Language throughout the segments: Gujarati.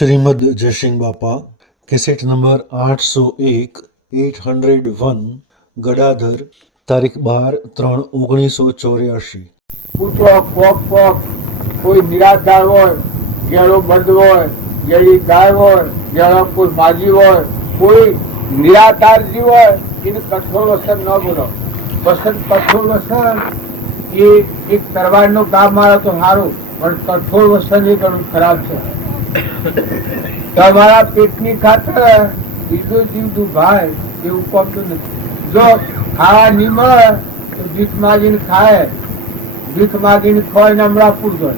શ્રીમદ જયસિંહ બાપા કેસેટ નંબર 801 801 ગડાધર તારીખ 12/3/1984. પૂછો કોક કોક કોઈ નિરાધાર હોય, ગેળો બંધ હોય, ગેળી ગાય હોય, ગેળો કોઈ માજી હોય, કોઈ નિરાધાર જીવ હોય એને કઠોળ વસન ન બોલો. વસન કઠોળ વસન એ એક તરવારનું કામ મારે તો સારું, પણ કઠોળ વસન એ ઘણું ખરાબ છે. તમારા પેટની ખાતર બીજો જીવ દુભાય એવું કોમતું નથી. જો ખાવા નહીં મળે તો ભીખ માગીને ખાય, ભીખ માગીને ખોય ને હમણાં પૂરતો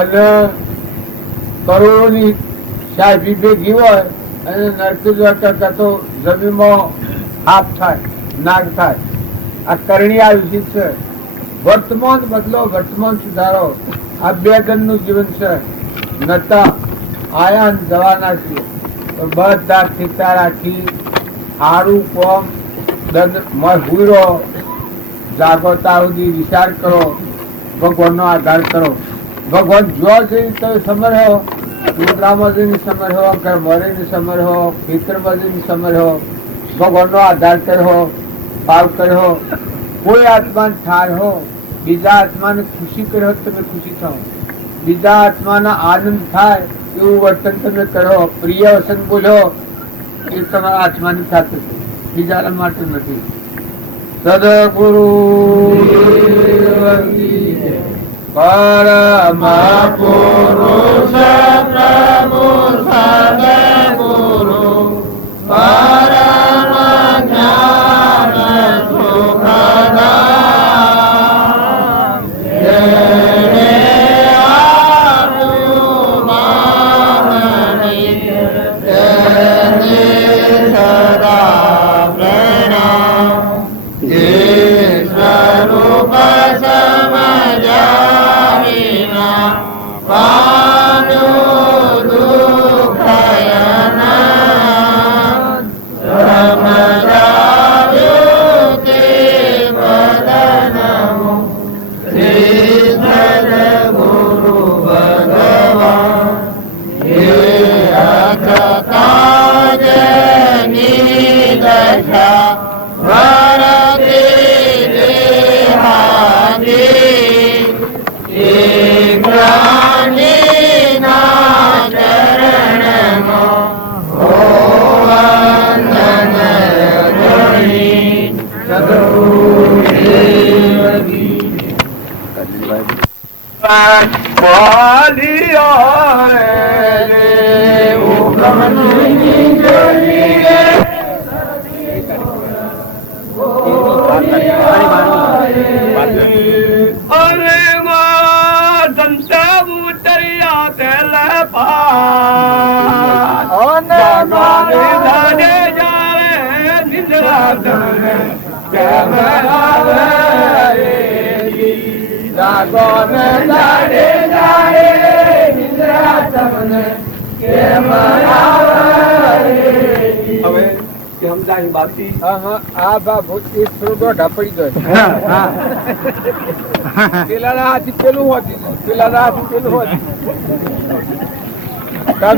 અને કરોડોની સાહેબી ભેગી હોય અને નરકી કરતો જમીનમાં હાથ થાય, નાગ થાય. આ કરણી આયુષિત છે. વર્તમાન બદલો, વર્તમાન સુધારો. આ બે ગણનું જીવન છે. નતા આયા જવાના છીએ તો બધા ઠીકા રાખી સારું કોમ હુરો જાગોતા સુધી વિચાર કરો, ભગવાનનો આધાર કરો. ભગવાન જો જઈ તમે સમર્યો, ડુંગરામાં જઈને સમર્યો, ઘર મરીને સમર્યો, ખેતરમાં જઈને સમર્યો, ભગવાનનો આધાર કર્યો, ભાવ કર્યો. કોઈ આત્માને ઠાર હો, બીજા આત્માને ખુશી કર્યો તમે ખુશી થાઓ, બીજા આત્માના આનંદ થાય એવું વર્તન તમે કરો, પ્રિય વસન બોલ્યો એ તમારા આત્માની સાથે છે, બીજાના માટે નથી. સદગુરુ પરમ પુરુષ પ્રભુ સદગુરુ પરમ જ્ઞાન સુખદાતા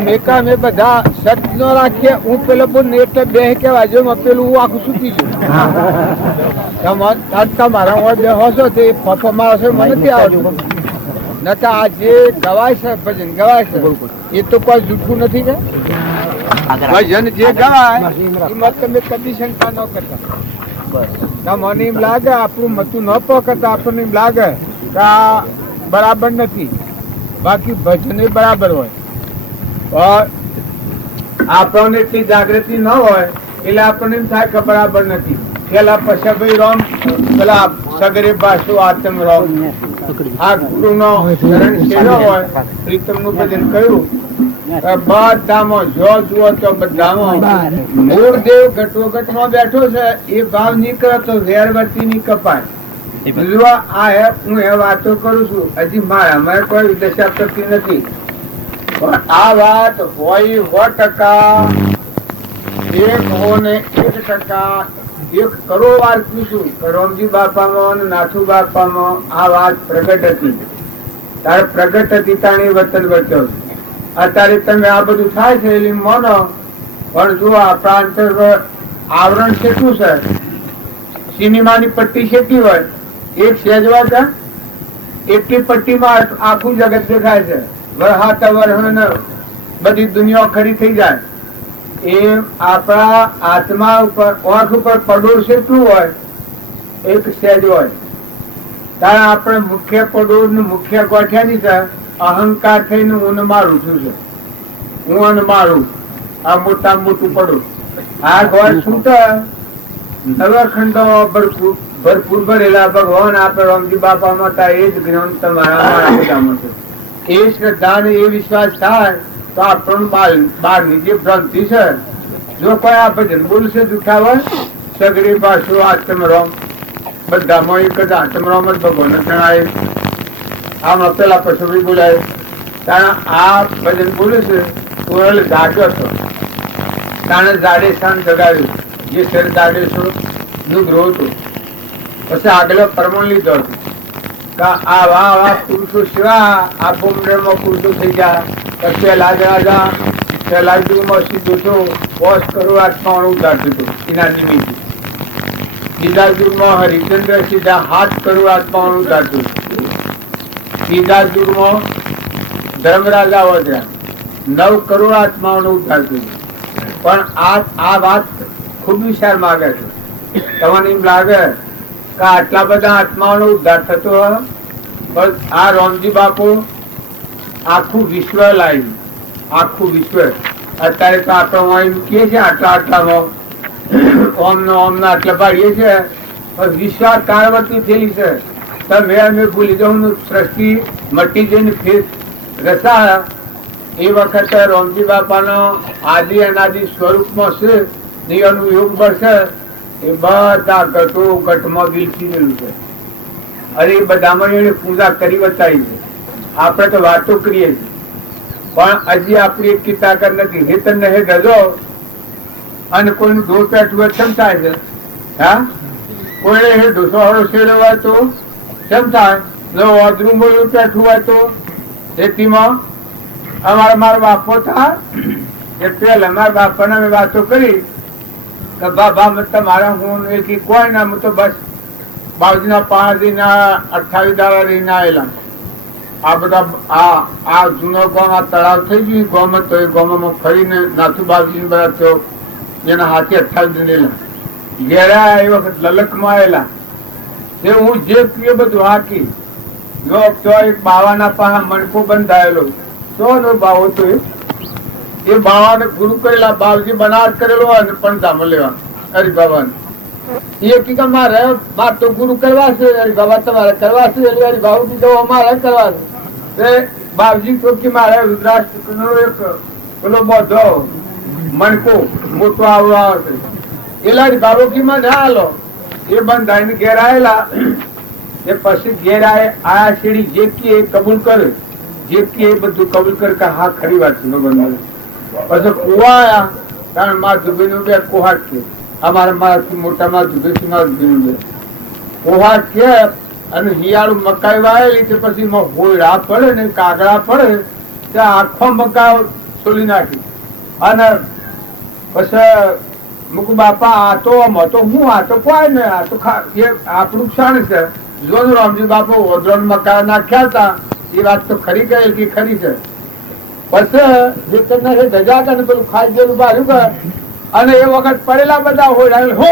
મેકા મેં બધા શર્ટ ન રાખીએ. હું પેલો બોલ એટલે બે કેવા જો પેલું હું આખું સૂકી ગયું. મારા હોય બે હોશો તે ફફો મારો મને નથી આવડતું. નતા આ જે ગવાય છે ભજન ગવાય છે એ તો કોઈ જૂઠું નથી કે ભજન જે ગવાય એમાં તમે કદી શંકા ન કરતા. મને એમ લાગે આપણું મતું ન પકડતા આપણને એમ લાગે કે આ બરાબર નથી, બાકી ભજન એ બરાબર હોય. આપણને એટલી જાગૃતિ ન હોય એટલે આપણને એમ થાય કે બરાબર નથી. પેલા પશાભાઈ રોમ, પેલા સગરે બાસુ આતમ રોમ. આ ગુરુ નો શરણ શેરો હોય, પ્રીતમ નું ભજન કહ્યું બધામાં જો જુઓ તો બધામાં મૂળ દેવ ઘટોઘટ માં બેઠો છે. એ ભાવ નીકળે તો વેરવર્તી ની કપાય. હું એ વાતો કરું છું, હજી મારા કોઈ દશા કરતી નથી. પણ આ વાત હોય 100%, 1 કરોડ વાર પૂછું. રોમજી બાપામાં અને નાથુ બાપામાં આ વાત પ્રગટ હતી. તારે પ્રગટ હતી તાણી વતન વર્ત્યો. અત્યારે તમે આ બધું થાય છે એટલે માનો, પણ જો આપણા અંતર આવરણ કેટલું છે, સિનેમાની પટ્ટી કેટલી હોય, એક સહેજવા ત્યાં એટલી પટ્ટીમાં આખું જગત દેખાય છે. વરહાત વરહણ બધી દુનિયા ખરી થઈ જાય. એમ આપણા આત્મા ઉપર આંખ ઉપર પડોળ કેટલું હોય, એક સહેજ હોય. ત્યારે આપણે મુખ્ય પડોળ નું મુખ્ય ગોઠ્યાની છે અહંકાર થઈને હું મારું છું છે, હું મારું આ મોટા મોટું પડોળ. આ ઘર શું નવખંડો ભરપૂર ભરેલા ભગવાન આપે રામજી બાપામાં હતા. એ જ જ્ઞાન તમારા બધામાં છે. એ શ્રદ્ધા ને એ વિશ્વાસ થાય તો આપણું બહારની જે ભ્રાંતિ છે, જો કોઈ આ ભજન બોલશે જૂઠા હોય, સગડી પાછું આત્મરામ બધામાં એક જ આત્મરામ જ ભગવાન જણાય. આમાં પેલા પછી બોલાય કારણ આ ભજન બોલે છે કોરલ જાગ્યો હતો તાણે જાડેશાન જગાવ્યું, જે શેર જાડેશો નું ગ્રહ હતું. પછી આગળ પરમણ લીધો હતો આવા પુરુષો સિવા આ પુમરેમાં પુરુષો થઈ ગયા. પછી લાજા પહેલા યુગમાં સીધું તો વોશ કરો આત્માનું ઉતારતું હતું એના નિમિત્તે. બીજા યુગમાં હરિચંદ્ર સીધા હાથ કરો આત્માનું ઉતારતું હતું. ત્રીજા યુગમાં ધર્મરાજા વધ્યા 9 કરોડ આત્માઓનું ઉતારતું હતું. પણ આ વાત ખૂબ વિચાર માગે છે. તમને એમ લાગે કે આટલા બધા આત્માઓનો ઉદ્ધાર થતો હોય, પણ આ રામજી બાપુ આખું વિશ્વ લાવ્યું, આખું વિશ્વ. અત્યારે તો આપણે એમ કહીએ છીએ આટલામાં ઓમ ના આટલા પાડીએ છીએ, પણ વિશ્વાકાર વર્તી થયેલી છે. તમે અમે ભૂલી જાઉં સૃષ્ટિ મટી જઈને ફેર રસા એ વખતે રામજી બાપાનો આદિ અનાદિ સ્વરૂપમાં છે એનું યોગ બળ છે. એ બધા ઘટો ઘટમાં બિલકી ગયેલું છે. અરે એ બધામાં એને પૂજા કરી બતાવી છે. આપણે તો વાતો કરીએ છીએ, પણ હજી આપણી એક તાકાત નથી. હે તને હે ગજો અને કોઈનું ઢોર પેઠું હોય કેમ થાય છે? હા, કોઈને હે ઢોસો હળો શેડો હોય તો કેમ થાય? ઓદરું બોલું પેઠું હોય તો ખેતીમાં મારા બાપો થાય એ પેલા મારા બાપાને મેં વાતો કરી કે બાબા તમારા હું કોઈ ના, હું તો બસ બાવજીના 5 દિન 28 દાડા રહીને આવેલા. આ બધા આ જૂનો ગામ આ તળાવ થઈ ગયું ગામ હતો. એ ગામમાં ફરીને નાથુ બાવજી બધા થયો એના હાથે 28 દિન ઘેરા. એ વખત લલકમાં આવેલા તે હું જે પીએ બધું હાકી જો તો એક બાવાના પાસે મણકો બંધાયેલો તો બાવો તો એ બાવાને ગુરુ કરેલા બાવજી બનાર કરેલો અને પણ ધામ લેવાનું. અરે બાબા એ કી મારે બાપ તો ગુરુ કરવા છે, અરે બાબા તમારે કરવા છે. અરે બાબુ કીધું અમારે કરવા છે. બાવજી તો કે મારે રુદ્રાક્ષ એક પેલો બધો મણકો મોટો આવડો આવે છે. એલા બાબુ કી માં ના હાલો એ બંધાઈને ઘેર આવેલા. એ પછી ઘેર આયા શેડી જે કે કબૂલ કરે, જે કે બધું કબૂલ કરે કે હા ખરી વાત છે ભગવાન. પછી કુવા આયા કારણ માં ધુબી નું બે કોહાટ કે અમારા મારાથી મોટા માં ધુબી માં ધુબી નું બે કોહાટ કે અને હિયાળું મકાઈ વાયેલી તે પછી હોયડા પડે ને કાગડા પડે ત્યાં આખો મકાઈ છોલી નાખી. અને પછી મુકુ બાપા આ તો હું આ તો કોઈ ને આ તો આપણું ક્ષણ છે. જો રામજી બાપુ ઓદરોન મકાઈ નાખ્યા હતા એ વાત તો ખરી ગયેલ કે ખરી છે. પછી ધજા ને પેલું ખાઈ ગયેલું બારું કર અને એ વખત પડેલા બધા હોય હો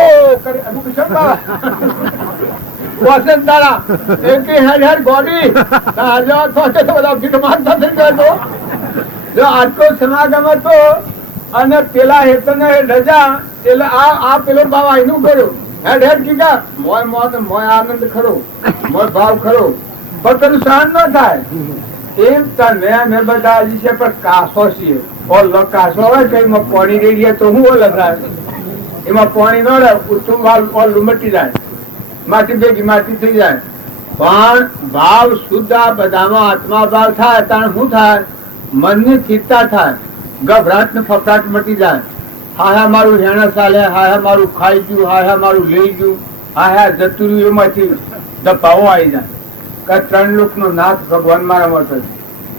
આટલો સમાગમ હતો અને પેલા હેતને રજા એટલે આ પેલો બાવા એનું કર્યું હેડ હેડ કીધા મોય મોય આનંદ ખરો, મોય ભાવ ખરો, પણ પેલું સહન ન થાય. એમ તને મેં બધા છે પણ કાસો છીએ. ઓલો કાસો હોય કે એમાં પાણી રેડીએ તો હું ઓલો થાય, એમાં પાણી ન રહે ઉત્તમ ભાવ ઓલું મટી જાય, માટી ભેગી માટી થઈ જાય. પણ ભાવ શુદ્ધ આ બધામાં આત્મા ભાવ થાય ત્યારે શું થાય? મનની સ્થિરતા થાય, ગભરાટ ને ફફડાટ મટી જાય. હા મારું હેણા ચાલે, હા મારું ખાઈ ગયું, હા મારું લઈ ગયું, હા જતું રહ્યું, એમાંથી દબાવો આવી જાય કે 3 લોકનો નાથ ભગવાન મારા માટે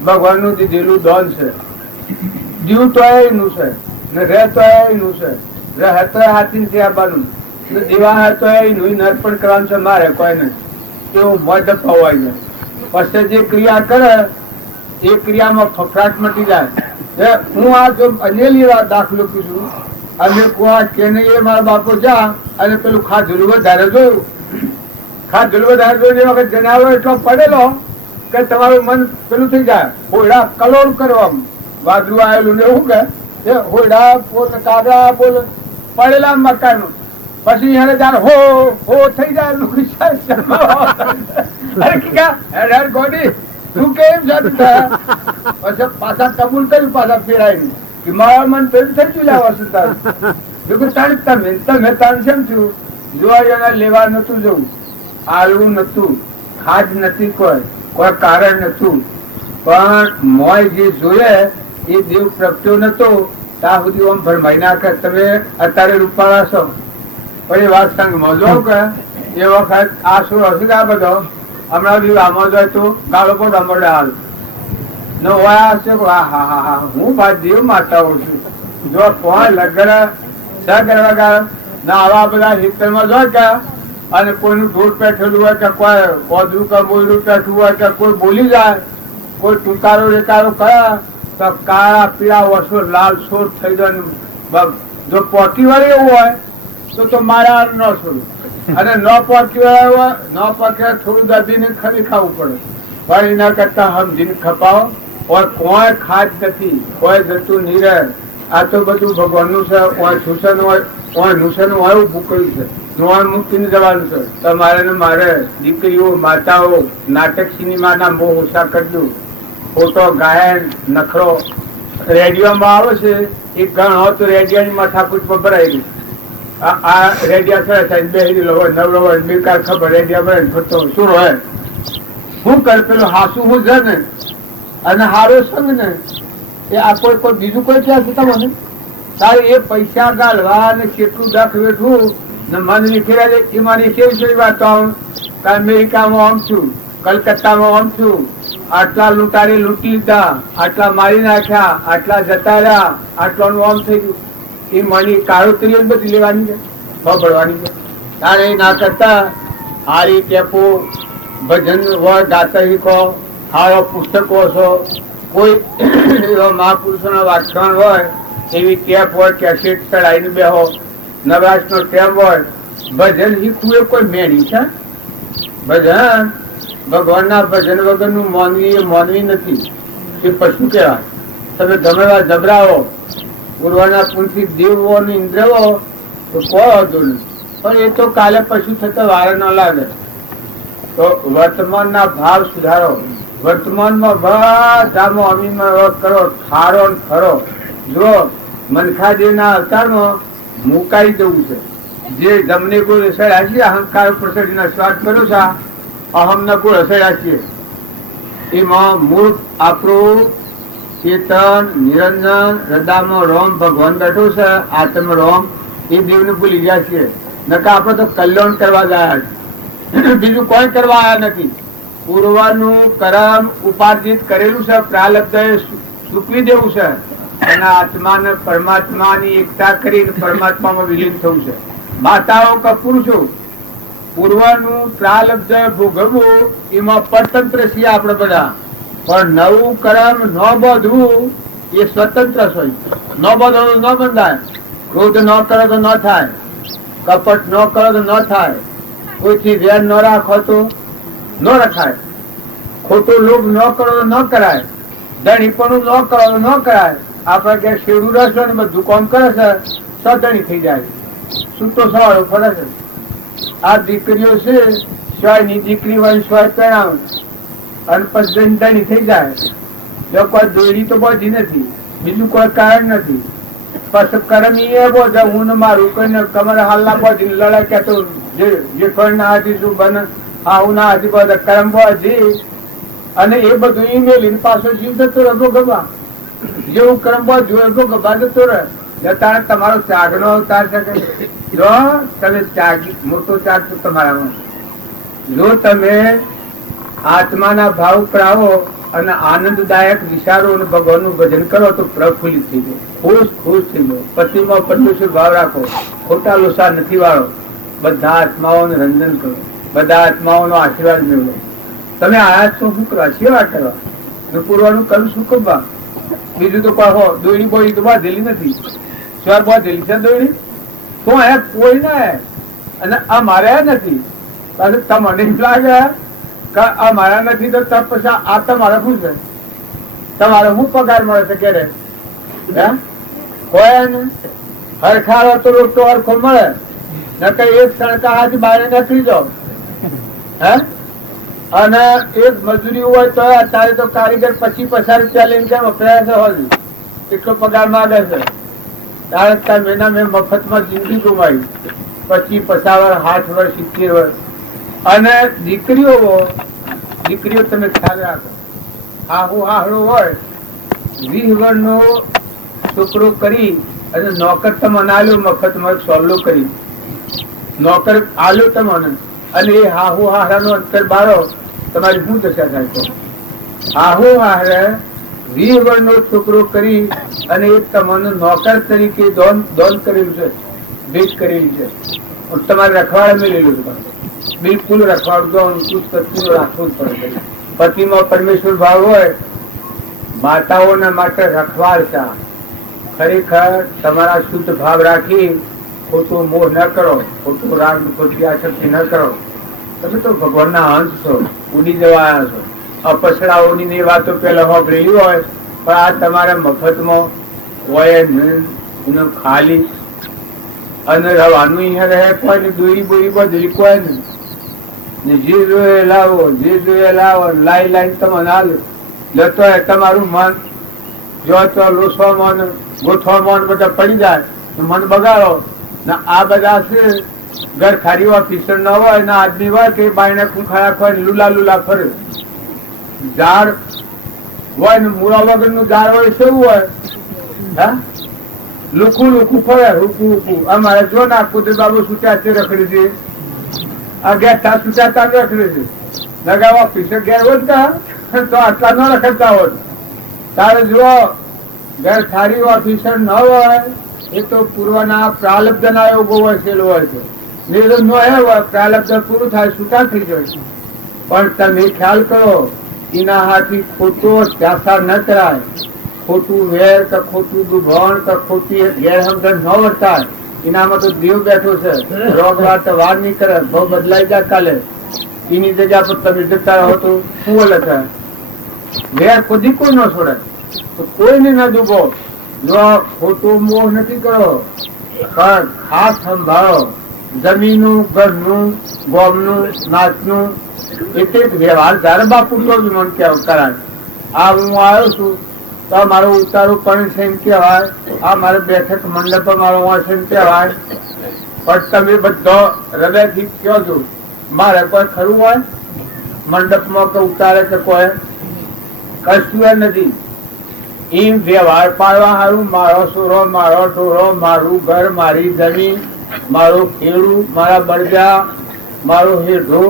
ભગવાનનું દીધેલું દોન છે. જીવ તો એનું છે ને રહે તો એનું છે, રહે તો હાથી છે આબાનું ને દીવા તો એનું નર્પણ કરવાનું છે મારે કોઈ નહીં. એવું મધ પવાય જાય. પછી જે ક્રિયા કરે એ ક્રિયામાં ફફડાટ મટી જાય. હું આ જો અનેલી વાત દાખલો કીધું, અને કુવા કેને એ મારા બાપો જા અને પેલું ખાધુલું વધારે જોયું, ખાધુલું વધારે જોયું એ વખત જનાવો એટલો પડેલો કે તમારું મન પેલું થઈ જાય, હોયડા કલોલ કરવા વાદળું આવેલું ને એવું કે હોયડા પોત કાદા બોલ પડેલા મકાન. પછી એને જાણ હો હો થઈ જાય ગોડી તું કેમ પછી પાછા કબૂલ કર્યું, પાછા ફેરાય નહીં કે મારા મન પેલું થઈ ગયું લાવવા સુધાર તમે તાણ કેમ થયું જોવા લેવા નતું જવું, આલવું નતું, ખાજ નથી, કોઈ કારણ નતું, પણ મોય જે જોયે એ દેવ પ્રગટ્યો નતો ત્યાં સુધી આમ ભરમાઈ નાખે. તમે અત્યારે રૂપાળા છો પણ એ વાત સંગ મજો કે એ વખત આ શું હશે આ બધો હમણાં બી આમાં જાય તો ગાળો પણ રમડે હાલ ન હોય હશે. હા હા હા હા હું બાદ દેવ માતાઓ છું. જો કોઈ લગન કરવા ગયા ના આવા બધા હિતરમાં જો કે અને કોઈનું ઢોર પેઠેલું હોય કે કોઈ કોદરું કે બોયરું પેઠું હોય કે કોઈ બોલી જાય, કોઈ ટૂંકારો રેકારો કરે તો કાળા પીળા વર્ષો લાલ સોર થઈ જાય. જો પોટી વાળી એવું હોય તો મારા ન છોડું, અને ન પોકી હોય ન પોકે થોડું દબીને ખરી ખાવું પડે, પણ એના કરતા સમજીને ખપાવો. કોઈ ખાદ નથી, કોઈ જતું નહીં રહે. આ તો બધું ભગવાનનું છે. છૂસન હોય નુસન હોય ઉભું કર્યું છે, નોન મુક્તિને જવાનું છે. તમારે ને મારે દીકરીઓ માતાઓ નાટક સિનેમાના મોહ ઓછા કરજો. ફોટો ગાયન નખરો રેડિયોમાં આવે છે એ ગણ તો રેડિયોની માથાકૂટ પર ભરાયેલી. આ રેડિયા છે બેસી નવરો હોય બેકાર ખબર રેડિયા ભરે ફરતો શું હોય શું કર પેલું હાસુ હું છે ને અને હારો સંગ ને એ આ કોઈ બીજું કોઈ ક્યાં છે તમને તારે એ પૈસા ગાળવા ને કેટલું દખ વેઠવું ને મન નીકળ્યા છે એ મારી કેવી કેવી વાતો અમેરિકામાં આમ છું, કલકત્તામાં આમ છું, આટલા લૂંટારી લૂંટી લીધા, આટલા મારી નાખ્યા, આટલા જતા રહ્યા, આટલાનું આમ થઈ ગયું. એ મની કાળોતરી બધી લેવાની છે, ભળવાની છે. તારે ના કરતા હારી ટેપો ભજન હોય ગાતા શીખો, હારો પુસ્તકો છો, કોઈ એવા મહાપુરુષોના વાખ્યાન હોય એવી ટેપ હોય કેસેટ ચડાવીને બેહો, નવરાશનો ટેપ હોય. ભજન શીખવું એ કોઈ મેળી છે? ભજન ભગવાનના ભજન વગરનું માનવી એ માનવી નથી, એ પશુ કહેવાય. તમે ગમે એવા જબરાવો પૂર્વના પુનથી દેવો ને ઇન્દ્રવો તો કોઈ હતો નહીં, પણ એ તો કાલે પશુ થતા વાર ન લાગે. તો વર્તમાનના ભાવ સુધારો, વર્તમાનમાં બધામાં અમીમાં કરો, ઠારો ને ખરો. જો મનખાદેવના અવતારમાં મુકાઈ જવું છે. જે જમને કોઈ રસેડા છીએ અહંકાર પ્રસરના સ્વાદ કર્યો છે, અહમના કોઈ રસેડા છીએ. એમાં મૂળ આપણું ચેતન નિરંજન હૃદયમાં રોમ ભગવાન બેઠું છે, આત્મ રોમ એ દેવને ભૂલી ગયા છીએ. નકા આપણે તો કલ્યાણ કરવા ગયા છે, બીજું કોઈ કરવા આવ્યા નથી. પૂર્વનું કર્મ ઉપાર્જિત કરેલું છે, પ્રાલબ્ધ ચૂકવી દેવું છે, એના આત્માને પરમાત્માની એકતા કરીને પરમાત્મામાં વિલીન થવું છે. માતાઓ કે પુરુષો પૂર્વનું પ્રાલબ્ધ ભોગવવું એમાં પરતંત્ર છીએ આપણે બધા, પણ નવું કર્મ ન બધવું એ સ્વતંત્ર હોય. ન બધો ન બંધાય, ક્રોધ ન કરો તો ન થાય, કપટ ન કરો તો ન થાય, કોઈથી વેર ન રાખો તો ન રખાય, ખોટું લોભ ન કરો તો ન કરાય, ધણીપણું ન કરો તો ન કરાય. આપણે કે શેરું રસ ને બધું કામ કરે છે સધણી થઈ જાય, છૂટો સવારો ફરે છે. આ દીકરીઓ છે સ્વયની દીકરી હોય સ્વય પહેરાવે અને પછી ધણી થઈ જાય. જો કોઈ દોડી તો બધી નથી, બીજું કોઈ કારણ નથી. પછી કર્મ એ બોધ હું મારું કોઈને કમર હાલના બધી લડાઈ કે તો જે કોઈ ના હતી શું બને આવું ના હતી બધા કર્મ બધી, અને એ બધું ઈ મેલીને પાછો જીવ જતો રહે ગવા. જેવું કર્મ જોયો ગભા જતો રહે. તારે તમારો ત્યાગનો અવતાર છે. જો તમે ત્યાગી મોટો ત્યાગ તો તમારામાં, જો તમે આત્માના ભાવ પર આવો અને આનંદદાયક વિચારો અને ભગવાનનું ભજન કરો તો પ્રફુલ્લિત થઈ જાઓ, ખુશ થઈ જાઓ. પતિમાં પરમેશ્વર ભાવ રાખો, ખોટા લોસા નથી વાળો. બધા આત્માઓનું રંજન કરો, બધા આત્માઓનો આશીર્વાદ મેળવો. તમે આયા છો શું કરવા? સેવા કરવા. પૂરવાનું કરું શું કરવા? બીજું તો કોઈ હો દોડી બોડી તો બાંધેલી નથી. સ્વર બાંધેલી છે દોડી તો અહીંયા કોઈ ના. અને આ માર્યા નથી. પાછું તમને એમ લાગે કે આ મારા નથી તો પછી આ તમારે શું છે? તમારે શું પગાર મળે છે? ક્યારે હોય ને હરખારો તો રોટો હરખો મળે ને કઈ એક સણકા હાથી બહાર નીકળી જાઓ. હે અને એક મજૂરી હોય તો અત્યારે તો કારીગર 25-50 રૂપિયા લઈને કેમ વપરાય છે? હોય એટલો પગાર માંગે છે. તારે તાર મહિના મેં મફતમાં જિંદગી ગુમાવી. 25-50 વર્ષ, 60 વર્ષ, 70 વર્ષ. અને દીકરીઓ તમે ખ્યાલ રાખો. હાહડો હોય 20 વર્ષનો છોકરો કરી અને નોકર તમને આલ્યો મફતમાં સોલ્લો કરી નોકર આલ્યો તમને અને એ હાહડાનો અંતર બાળો તમારી શું દશા થાય છે? હાહરે 20 વર્ષનો છોકરો કરી અને એ તમને નોકર તરીકે દોન કરેલું છે, ભેટ કરેલી છે. તમારે રખવાડ મેળેલું છે. બિલકુલ રખવાડું રાખવું જ પડે. પતિમાં પરમેશ્વર ભાવ હોય, માતાઓના માટે રખવાડતા. ખરેખર તમારા શુદ્ધ ભાવ રાખી ખોટો મોહ ન કરો, ખોટો રાગ, ખોટી આસક્તિ ન કરો. તમે તો ભગવાનના અંશ છો, ઉડી જવાના છો. અપસરાઓની વાતો પેલા સાંભળેલી હોય પણ આ તમારા મફતમાં હોય ખાલી અને રવાનું અહીંયા રહે કોઈ ને દોરી બોરી બધી કોઈ ને જે જોઈએ લાવો, જે જોઈએ લાવો. લાઈ તમને હાલ લેતો હોય તમારું મન જો તો લોસવામાં ગોઠવામાં બધા પડી જાય મન બગાડો ને. આ બધા છે ઘર ખારી ઓફિસર ન હોય ને આદમી હોય કે બાયને ખૂંખાડા ખોય લુલા ફરે. ઝાડ હોય ને મૂળા વગર નું ઝાડ હોય કેવું હોય? હા, લુખું ફરે, હુકું. અમારે જો ના કુદરત બાબુ છૂટ્યા છે રખડી છે. આ ગેસ છૂટ્યા રખડે છે. લગાવ ઓફિસર ઘેર હોત તો આટલા ન રખડતા હોત. તારે જો ઘર ખારી ઓફિસર ન હોય એ તો પૂર્વના પ્રાલબ્ધ ના યોગો વસેલો હોય છે. નિર્ણય ન હોય પ્રાલબ્ધ પૂરું થાય, છૂટા થઈ જાય. પણ તમે ખ્યાલ કરો એના હાથી ખોટો ત્યાસા ન કરાય. ખોટું વેર કે ખોટું દુભાણ કે ખોટી ગેરસમજણ ન વર્તાય. એનામાં તો દેવ બેઠો છે. રોગ વાત વાર નહીં કરે, ભાવ બદલાઈ જાય કાલે. એની જગ્યા પર તમે જતા રહો તો શું બોલે છે? વેર કોઈ કોઈ ન છોડે તો કોઈને ન ડૂબો. જો ખોટો મોહ નથી કરો પણ ખાસ સંભાળો. જમીનનું, ઘરનું, ગોમનું, નાચનું એક વ્યવહાર ધારે બાપુ તો જ મન કરાય. આ હું આવ્યો છું તો મારો ઉતારું પણ છે એમ કહેવાય. આ મારે બેઠક મંડપ મારો છે એમ કહેવાય. પણ તમે બધો હૃદયથી કહો છો મારે કોઈ ખરું હોય મંડપમાં કે ઉતારે કે કોઈ કશું નથી. એમ વ્યવહાર પાડવા સારું મારો સોરો, મારો ઢોરો, મારું ઘર, મારી જમીન, મારો ખેડૂ, મારા બળજા, મારો હેઠો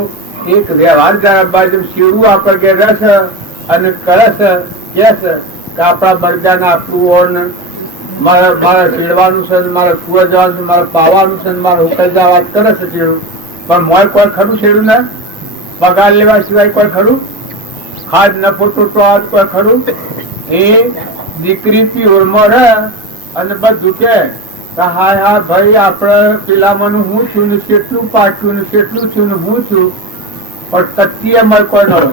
એક વ્યવહાર જરા બાજુ શેડું આપણે ઘેર રહેશે અને કરે છે કે છે કે આપણા બળજાને આપણું ઓન મારા શેડવાનું છે, મારા કુવા જવાનું છે, મારે પાવાનું છે, મારે ઉકાઈ જવા વાત કરે છે શેડું. પણ મોય કોઈ ખરું શેડું ને પગાર લેવા સિવાય કોઈ ખરું? ખાદ નફો ટોટો કોઈ ખરું? એ દીકરી પીઓરમાં રહે અને બધું કે હા ભાઈ આપણે પેલામાં હું છું ને કેટલું પાછું ને કેટલું છું ને હું છું. પણ તત્ય અમારે કોઈ ન હોય.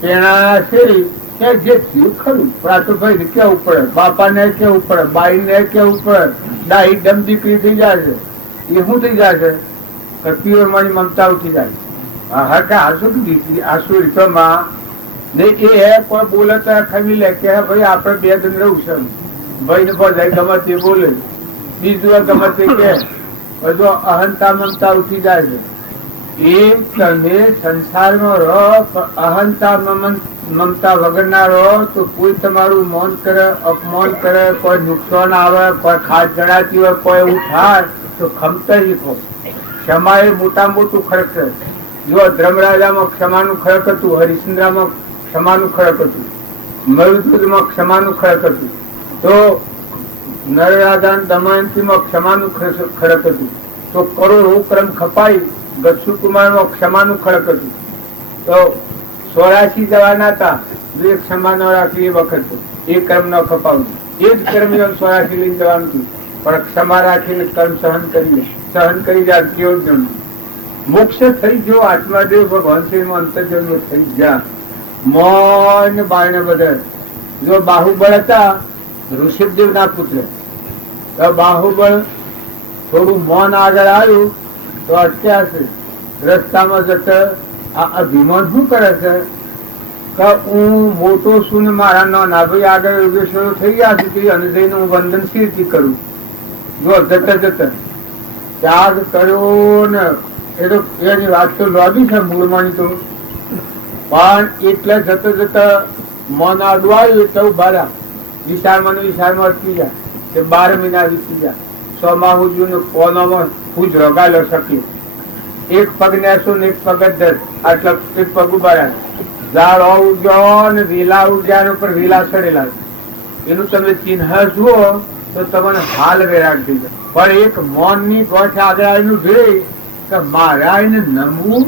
તેના શેરી કે જે થયું ખરું પણ આ તો ભાઈ ને કેવું પડે, બાપાને કેવું પડે, બાઈને કેવું પડે. ડાહી ડમ દીકરી થઈ જાય છે. એ શું થઈ જાય છે કે પીઓરમાં મમતા ઉઠી જાય. હા કે આસો દીકરી આસો રીતોમાં ને એ કોઈ બોલે તો ખમી લે કે ભાઈ આપણે બે દિન રહું છે. ભાઈ ને બધા ગમે તે બોલે, બીજું ગમે તે કે બધો અહંતા મમતા ઉઠી જાય છે. એ તમે સંસારમાં રહો અહંતા મમતા વગરના રહો તો કોઈ તમારું મૌન કરે, અપમાન કરે, કોઈ નુકસાન આવે, કોઈ ખાસ જણાતી હોય, કોઈ એવું થાય તો ખમતા શીખો. ક્ષમા એ મોટા મોટું ખડક છે. જો ધર્મરાજામાં ક્ષમાનું ખડક હતું, હરિશ્ચંદ્રમાં ક્ષમાનું ખડક હતું, મરુદમાં ક્ષમાનું ખડક હતું, તો નરરાધા દમયંતીમાં ક્ષમાનું ખડક હતું, તો કરોડો ક્રમ ખપાઈ ગક્ષુકુમારમાં ક્ષમાનું ખડક હતું. તો 84 જવાના હતા, જે ક્ષમા ન રાખી એ વખત એ કર્મ ન ખપાવું, એ જ કર્મ 84 લઈને જવાનું હતું, પણ ક્ષમા રાખીને કર્મ સહન કરી જાય કેવું જન્મ મોક્ષ થઈ ગયો. આત્માદેવ ભગવાન શ્રીમાં અંતર્જન્મ થઈ ગયા. મોન બાયને બધા જો બાહુબળ હતા ઋષભદેવ ના પુત્ર, તો બાહુબળ થોડું મૌન આગળ આવ્યું તો અટક્યા છે. રસ્તામાં જતા આ અભિમાન શું કરે છે કે હું મોટો છું ને મારા ના ભાઈ આગળ યોગેશ્વરો થઈ ગયા છે અને જઈને હું વંદન શીરથી કરું. જો જતા જતા ત્યાગ કર્યો ને એ તો એની વાત તો લોબી છે મૂળમાંની તો, પણ એટલે જતા જતા મન આડું આવ્યું એટલે ઉભા રહ્યા. વિશાળમાં અટકી જાય તે 12 મહિના વીતી જાય. 100 માહુજી નો કોનામાં હું જ રગાલો શક્યો. એક પગ નેસો ને એક પગ જ આટલા એક પગ ઉભા રહ્યા. ઝાડ ઉગ્યો ને વેલા ઉગ્યા ઉપર વેલા ચડેલા, એનું તમે ચિહ્ન જુઓ તો તમને હાલ વેરાગ થઈ જાય. પણ એક મૌન ની ગોઠ આગળ આવેલું જોઈ કે મારા એને નમવું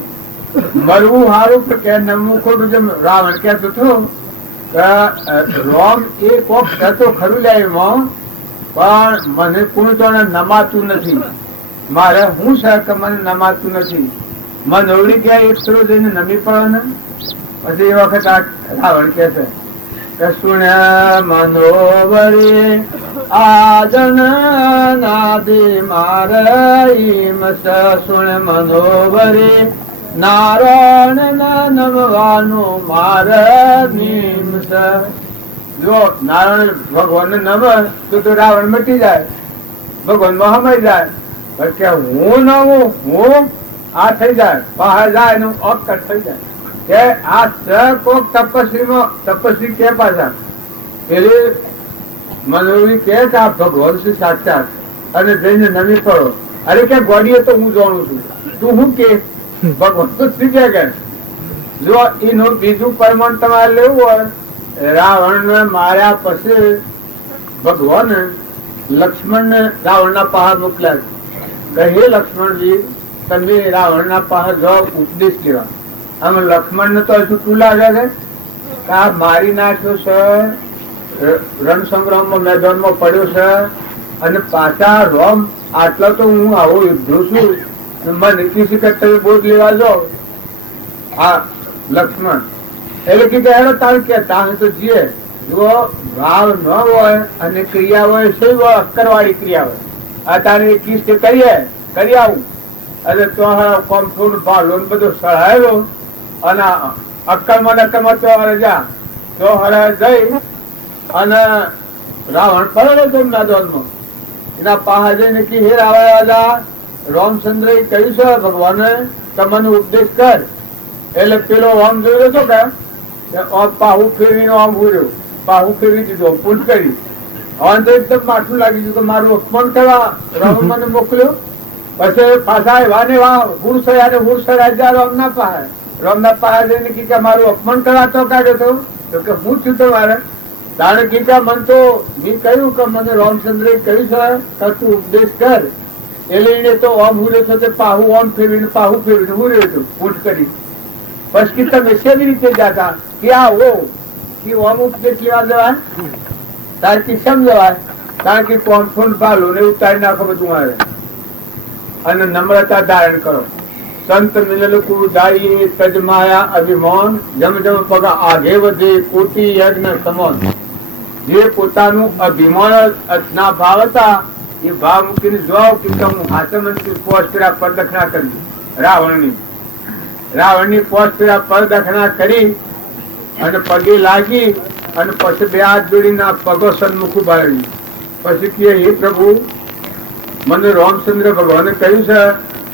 મરવું સારું કે નમવું ખોટું. જેમ રાવણ કહેતો હતો રોમ એ કોક કહેતો ખરું લે એમાં, પણ મને કોઈ તો નમાતું નથી. મારે હું છે કે મને નમાતું નથી. મન ઓળી ગયા એક થરો જઈને નમી પડે ને પછી એ વખત આ રાવણ કે છે સુણ મનોવરી આજન નાદે મારે સુણ મનોવરી નારાયણ ના નમવાનું મારે નીમ છે. જો નારાયણ ભગવાન ને નમે તો રાવણ મટી જાય, ભગવાન માં હમાઈ જાય. કે હું નવું હું આ થઈ જાય બહાર જાય એનું અકટ થઈ જાય કે આ કોક તપસ્વી કે પાછા પેલી મનોવી કે આ ભગવાન શ્રી સાક્ષાત અને જઈને નમી પડો. અરે કે ગોડીએ તો હું જાણું છું, તું હું કે ભગવાન તો શ્રી કે જો એનું બીજું પરમાણ તમારે લેવું હોય, રાવણ ને માર્યા પછી ભગવાન લક્ષ્મણ ને રાવણ ના પહાડ મોકલ્યા કે હે લક્ષ્મણજી તમે રાવણ ના પહાડ જાઓ ઉપદેશ લેવા. આમ લક્ષ્મણ ને તો હજુ તું લાગે છે કે આ મારી નાખ્યો છે, રણ સંગ્રામમાં મેદાનમાં પડ્યો છે અને પાછા રોમ આટલા તો હું આવો યુદ્ધો છું મને કીધી કે તમે બોધ લેવા જાઓ. હા લક્ષ્મણ એટલે કે હેડો તારે કે તારે તો જીએ. જો ભાવ ન હોય અને ક્રિયા હોય છે અક્કરવાળી ક્રિયા હોય, આ તારે કીસ કે કરી આવું અને તો કોમ થોડું ભાવ બધું સળાયેલો અને અક્કલમાં તો જા તો હરે જઈ અને રાવણ પડેલો તો મેદાનમાં એના પહાડ જઈને કે હે રાવણ રામચંદ્ર કહ્યું છે ભગવાને તમને ઉપદેશ કર. એટલે પેલો આમ જોયો હતો કે પાહુ ફેરવીને આમ ઉર્યો, પાહુ ફેરવી દીધો, પૂંછ કરી. હવે તો એકદમ માઠું લાગી ગયું કે મારું અપમાન કરવા રામ મને મોકલ્યો. પછી પાછા એવા ને રામના પહાડ જઈને કે મારું અપમાન કરવા તો કાઢ્યો તો કે હું છું તમારે તારે કીધા મન તો મેં કહ્યું કે મને રામચંદ્ર કહ્યું છે કે તું ઉપદેશ કર. એટલે એને તો આમ હુરે છે તે પાહુ ફેરવીને હુરે હતું પૂંછ કરી. પછી તમે કેવી રીતે જાતા કે આવો કે આમ ઉપદેશ લેવા જવાય તાર કે સમજવાય કારણ કે કોમ ફોન પાલો ને ઉતારી નાખો બધું આવે અને નમ્રતા ધારણ કરો. સંત મિલન કુદાઈ તજમાયા અભિમાન જમ જમ પગ આગે વધે કોટી યજ્ઞ સમાન. જે પોતાનું અભિમાન ના ભાવ હતા એ ભાવ મૂકીને જોવ કે હું હાથમંત્રી પોસ્ટ પ્રદક્ષિણા કરી રાવણની પોસ્ટ પ્રદક્ષિણા કરી અને પગે લાગી અને પછી બે હાથ જોડીને પગો સન્મુખ ઉભા રહી. પછી કે હે પ્રભુ મને રામચંદ્ર ભગવાને કહ્યું છે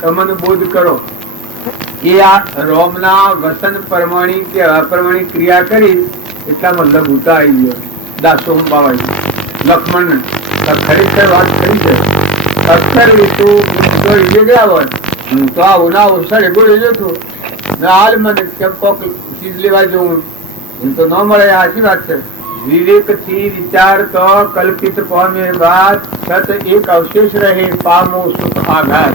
કે મને બોધ કરો. એ આ રોમના વસન પરમાણી કે અપરમાણી ક્રિયા કરી એટલામાં લઘુતા આવી ગયો, દાસો બાવાઈ લક્ષ્મણ ખરેખર વાત કરી છે. અક્ષર વિષુ ગયા હોય હું તો આવું ના આવું સડે બોલી જતો હાલ મને કોક ચીજ લેવા જવું એ તો ન મળે, સાચી વાત છે. વિવેક થી વિચાર તો કલ્પિત પામે વાત સત એક અવશેષ રહે પામો સુખ આઘાત.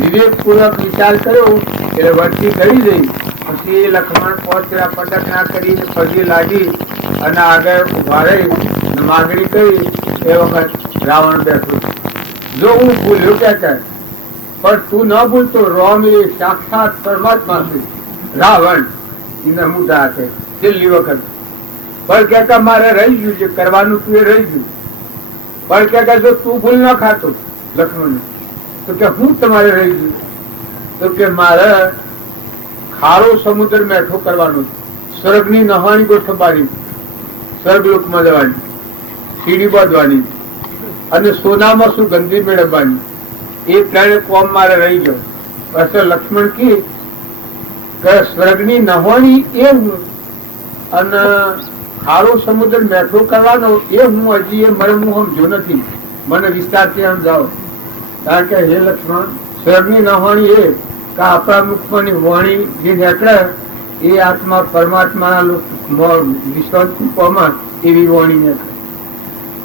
વિવેક પૂર્વક વિચાર કર્યો એટલે વળતી કરી દઈ. પછી લક્ષ્મણ પોતરા પટક ના કરીને પગે લાગી અને આગળ ઉભા રહી માગણી કરી. એ વખત રાવણ બેઠો, જો હું ભૂલ્યો ક્યાં પણ તું ન ભૂલતો. રામ એ સાક્ષાત પરમાત્મા છે. રાવણ એને મોટા હાથે છેલ્લી વખત પણ કે મારે રહી ગયું છે કરવાનું, તું એ રહી ગયું. પણ કે જો તું ભૂલ ન ખાતો લક્ષ્મણ તો કે હું તમારે રહી ગયું, તો કે મારે ખારો સમુદ્ર મેઠો કરવાનો, સ્વર્ગની નહાણી ગોઠવવાની, સ્વર્ગલોકમાં જવાની, સીડી બાંધવાની અને સોનામાં સુગંધી મેળવવાની. એ ત્રણે કોમ મારે રહી ગયો. બસ લક્ષ્મણ કી સ્વર્ગની નહાણી એ હું અને ખારો સમુદ્ર મેઠો કરવાનો એ હું હજી એ મરમ હું સમજો નથી. મને વિસ્તારથી સમજાવો. કારણ કે હે લક્ષ્મણ, સ્વર્ગની નહાણી એ કે આપણા મુખમાંની વાણી જે નીકળે એ આત્મા પરમાત્માના વિશ્વાસની પમાં એવી વાણી નીકળે.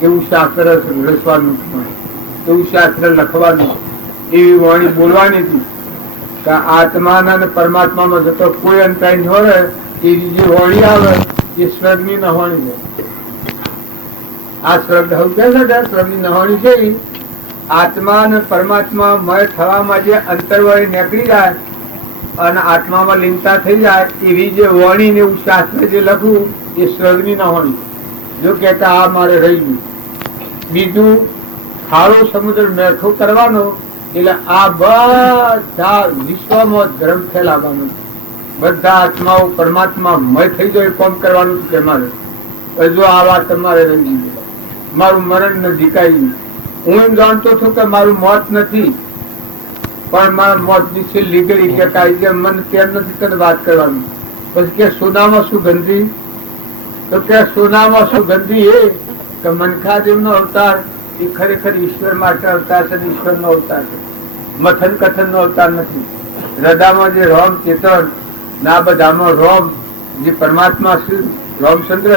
એવું શાસ્ત્ર રચવાનું, એવું શાસ્ત્ર લખવાનું, એવી વાણી બોલવાની હતી કે આત્માના અને પરમાત્મામાં જતો કોઈ અંતર ન હોય એવી જે વાણી આવે એ સ્વર્ગની નહાણી છે. આ સ્વર્ગ સ્વર્ગની નહાણી છે. આત્મા અને પરમાત્મા મય થવામાં જે અંતરવાળી નીકળી જાય અને આત્મામાં લીનતા થઈ જાય એવી જે વાણી ને એવું શાસ્ત્ર જે લખવું એ સ્વર્ગની નહાણી. જો કહેતા આ મારે રહી ગયું. બીજું ખારો સમુદ્ર મેઠો કરવાનો એટલે આ બધા વિશ્વમાં ધર્મ ફેલાવવાનો, બધા આત્માઓ પરમાત્મા મય થઈ જાય કોમ કરવાનું કે મારે. જો આ વાત તમારે રહી ગઈ, મારું મરણ ન ઢીકાયું. હું એમ જાણતો છું કે મારું મોત નથી, પણ મારા મોત ની છેલ્લી ઘડી કે કાંઈ કે મને કેમ નથી તને વાત કરવાની. પછી કે સોનામાં સુગંધી, તો કે સોનામાં સુગંધી એ કે મનખાદેવ નો અવતાર એ ખરેખર ઈશ્વર માટે અવતાર છે, ઈશ્વર નો અવતાર છે. મથન કથન નો અવતાર નથી. હૃદયમાં જે રોમ ચેતન ના બધામાં રોમ જે પરમાત્મા છે રામચંદ્ર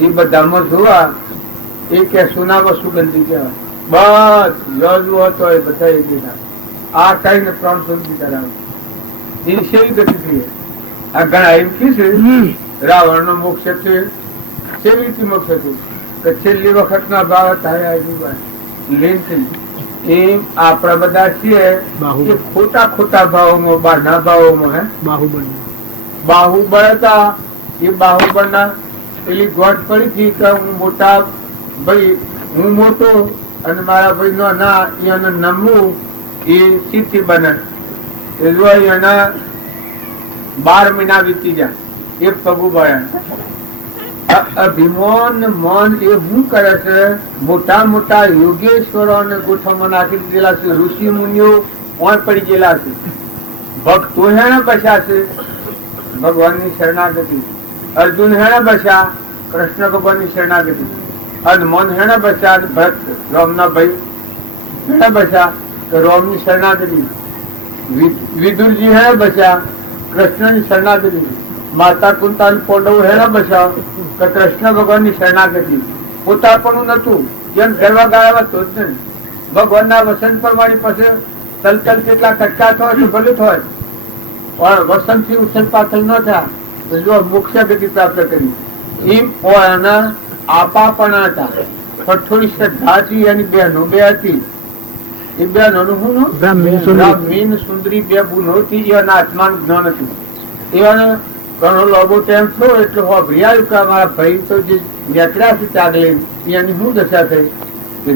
એ બધામાં જોવા એ કે સોનામાં સુગંધી કહેવાય. બસ યોજવો હતો એ બધા એ દીધા. આ કઈ ને પ્રાણ સુધી કરાવે એની શેરી ગતિ થઈ. આ ઘણા એમ કી છે રાવણ નો મોક્ષ છે, કેવી રીતે મોક્ષ હતું કે છેલ્લી વખત ના ભાવ થાય લીન થઈ. એમ આપણા બધા છીએ ખોટા ખોટા ભાવોમાં, બહારના ભાવોમાં હે બાહુબળ હતા. એ બાહુબળ ના પેલી ગોઠ પડી હતી કે હું મોટા ભાઈ, હું મોટો અને મારા ભાઈ નો ના એને નમવું એ સિદ્ધિ બને. એ જો એના 12 મહિના વીતી જાય એક પગું ભળ્યા. અભિમાન મન એ શું કરે છે? મોટા મોટા યોગેશ્વરો અને ગોઠવમાં નાખી દીધેલા છે. ઋષિ મુનિઓ ઓણ પડી ગયેલા છે. ભક્તો હેણે બસ્યા છે ભગવાનની શરણાગતિ. અર્જુન હેણે બસ્યા કૃષ્ણ ભગવાનની શરણાગતિ. હનુમાન હેણે બસ્યા ભક્ત રામના ભાઈ હેણે બસ્યા રામની શરણાગતિ. વિદુરજી હેણે બસ્યા કૃષ્ણની શરણાગતિ. માતા કુંતા પાંડવો હેણા બચાવ કે કૃષ્ણ ભગવાનની શરણાગતિ. પોતાપણું નતું, જેમ ગરવા ગાળામાં તો જ નહીં. ભગવાનના વસન પર મારી પાસે તલતલ કેટલા કટકા થાય તો ભલે થાય, પણ વસન થી ઉછલ પાછળ ન થયા તો જો મોક્ષ ગતિ પ્રાપ્ત કરી. એમ એના આપા પણ હતા, પણ થોડી શ્રદ્ધા હતી. એની બહેનો બે હતી. એ બહેનોનું શું બ્રાહ્મીન સુંદરી બે ગુનો હતી. એના આત્માનું જ્ઞાન હતું. એવાને ઘણો લાંબો ટાઈમ થયો એટલે હોભરી આવ્યું કે અમારા ભાઈ તો જે યાત્રા છે ચાગલે એની શું દશા થઈ.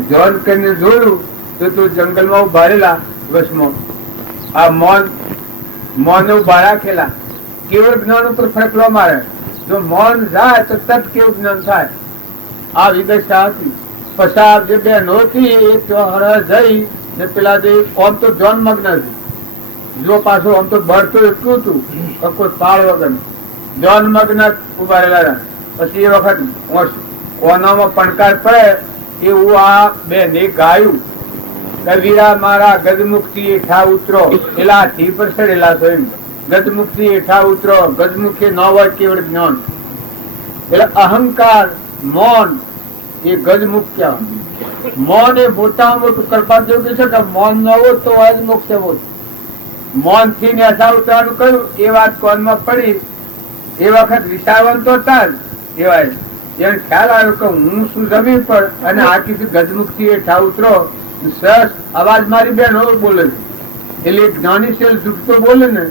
ધ્યાન કરીને જોયું તો જંગલમાં ઉભા રહેલા વસમાં આ મૌન ઉભા રાખેલા. કેવળ જ્ઞાન ઉપર ફરક ન મારે. જો મૌન જાય તો તત કેવું જ્ઞાન થાય. આ વિદશા હતી. પછી જે બહેનો હતી એ જઈ ને પેલા જે આમ તો ધ્યાન મગ્ન હતી. જો પાછું આમ તો બળ તો એટલું હતું કોઈ પાળ વગર ધ્યાન મગ્ન ઉભા રહેલા. પછી એ વખત કોનામાં પણકાર પડે એવું આ બેને ગાયું કે વીરા મારા ગજમુખથી એઠા ઉતરો. પેલા હાથી પર ચડેલા છો એમ. ગજમુખથી એઠા ઉતરો. ગજમુખે ન હોય કેવળ જ્ઞાન. એટલે અહંકાર, મૌન એ ગજમુખ કહેવાય. મૌન એ મોટામાં મોટું કલ્પાંતર છે કે મૌન ન હોય તો અજમુખ છે. મૌન થી નેસા ઉતરવાનું કહ્યું એ વાત કોનમાં પડી. એ વખત વિચારવંતો હતા જ એવાય. એને ખ્યાલ આવ્યો કે હું શું જમીન પર અને આખી ગજમુખ થી હેઠા ઉતરો. સરસ અવાજ મારી બેન હોય બોલે છે. એટલે જ્ઞાની શેલ જુટતો બોલે ને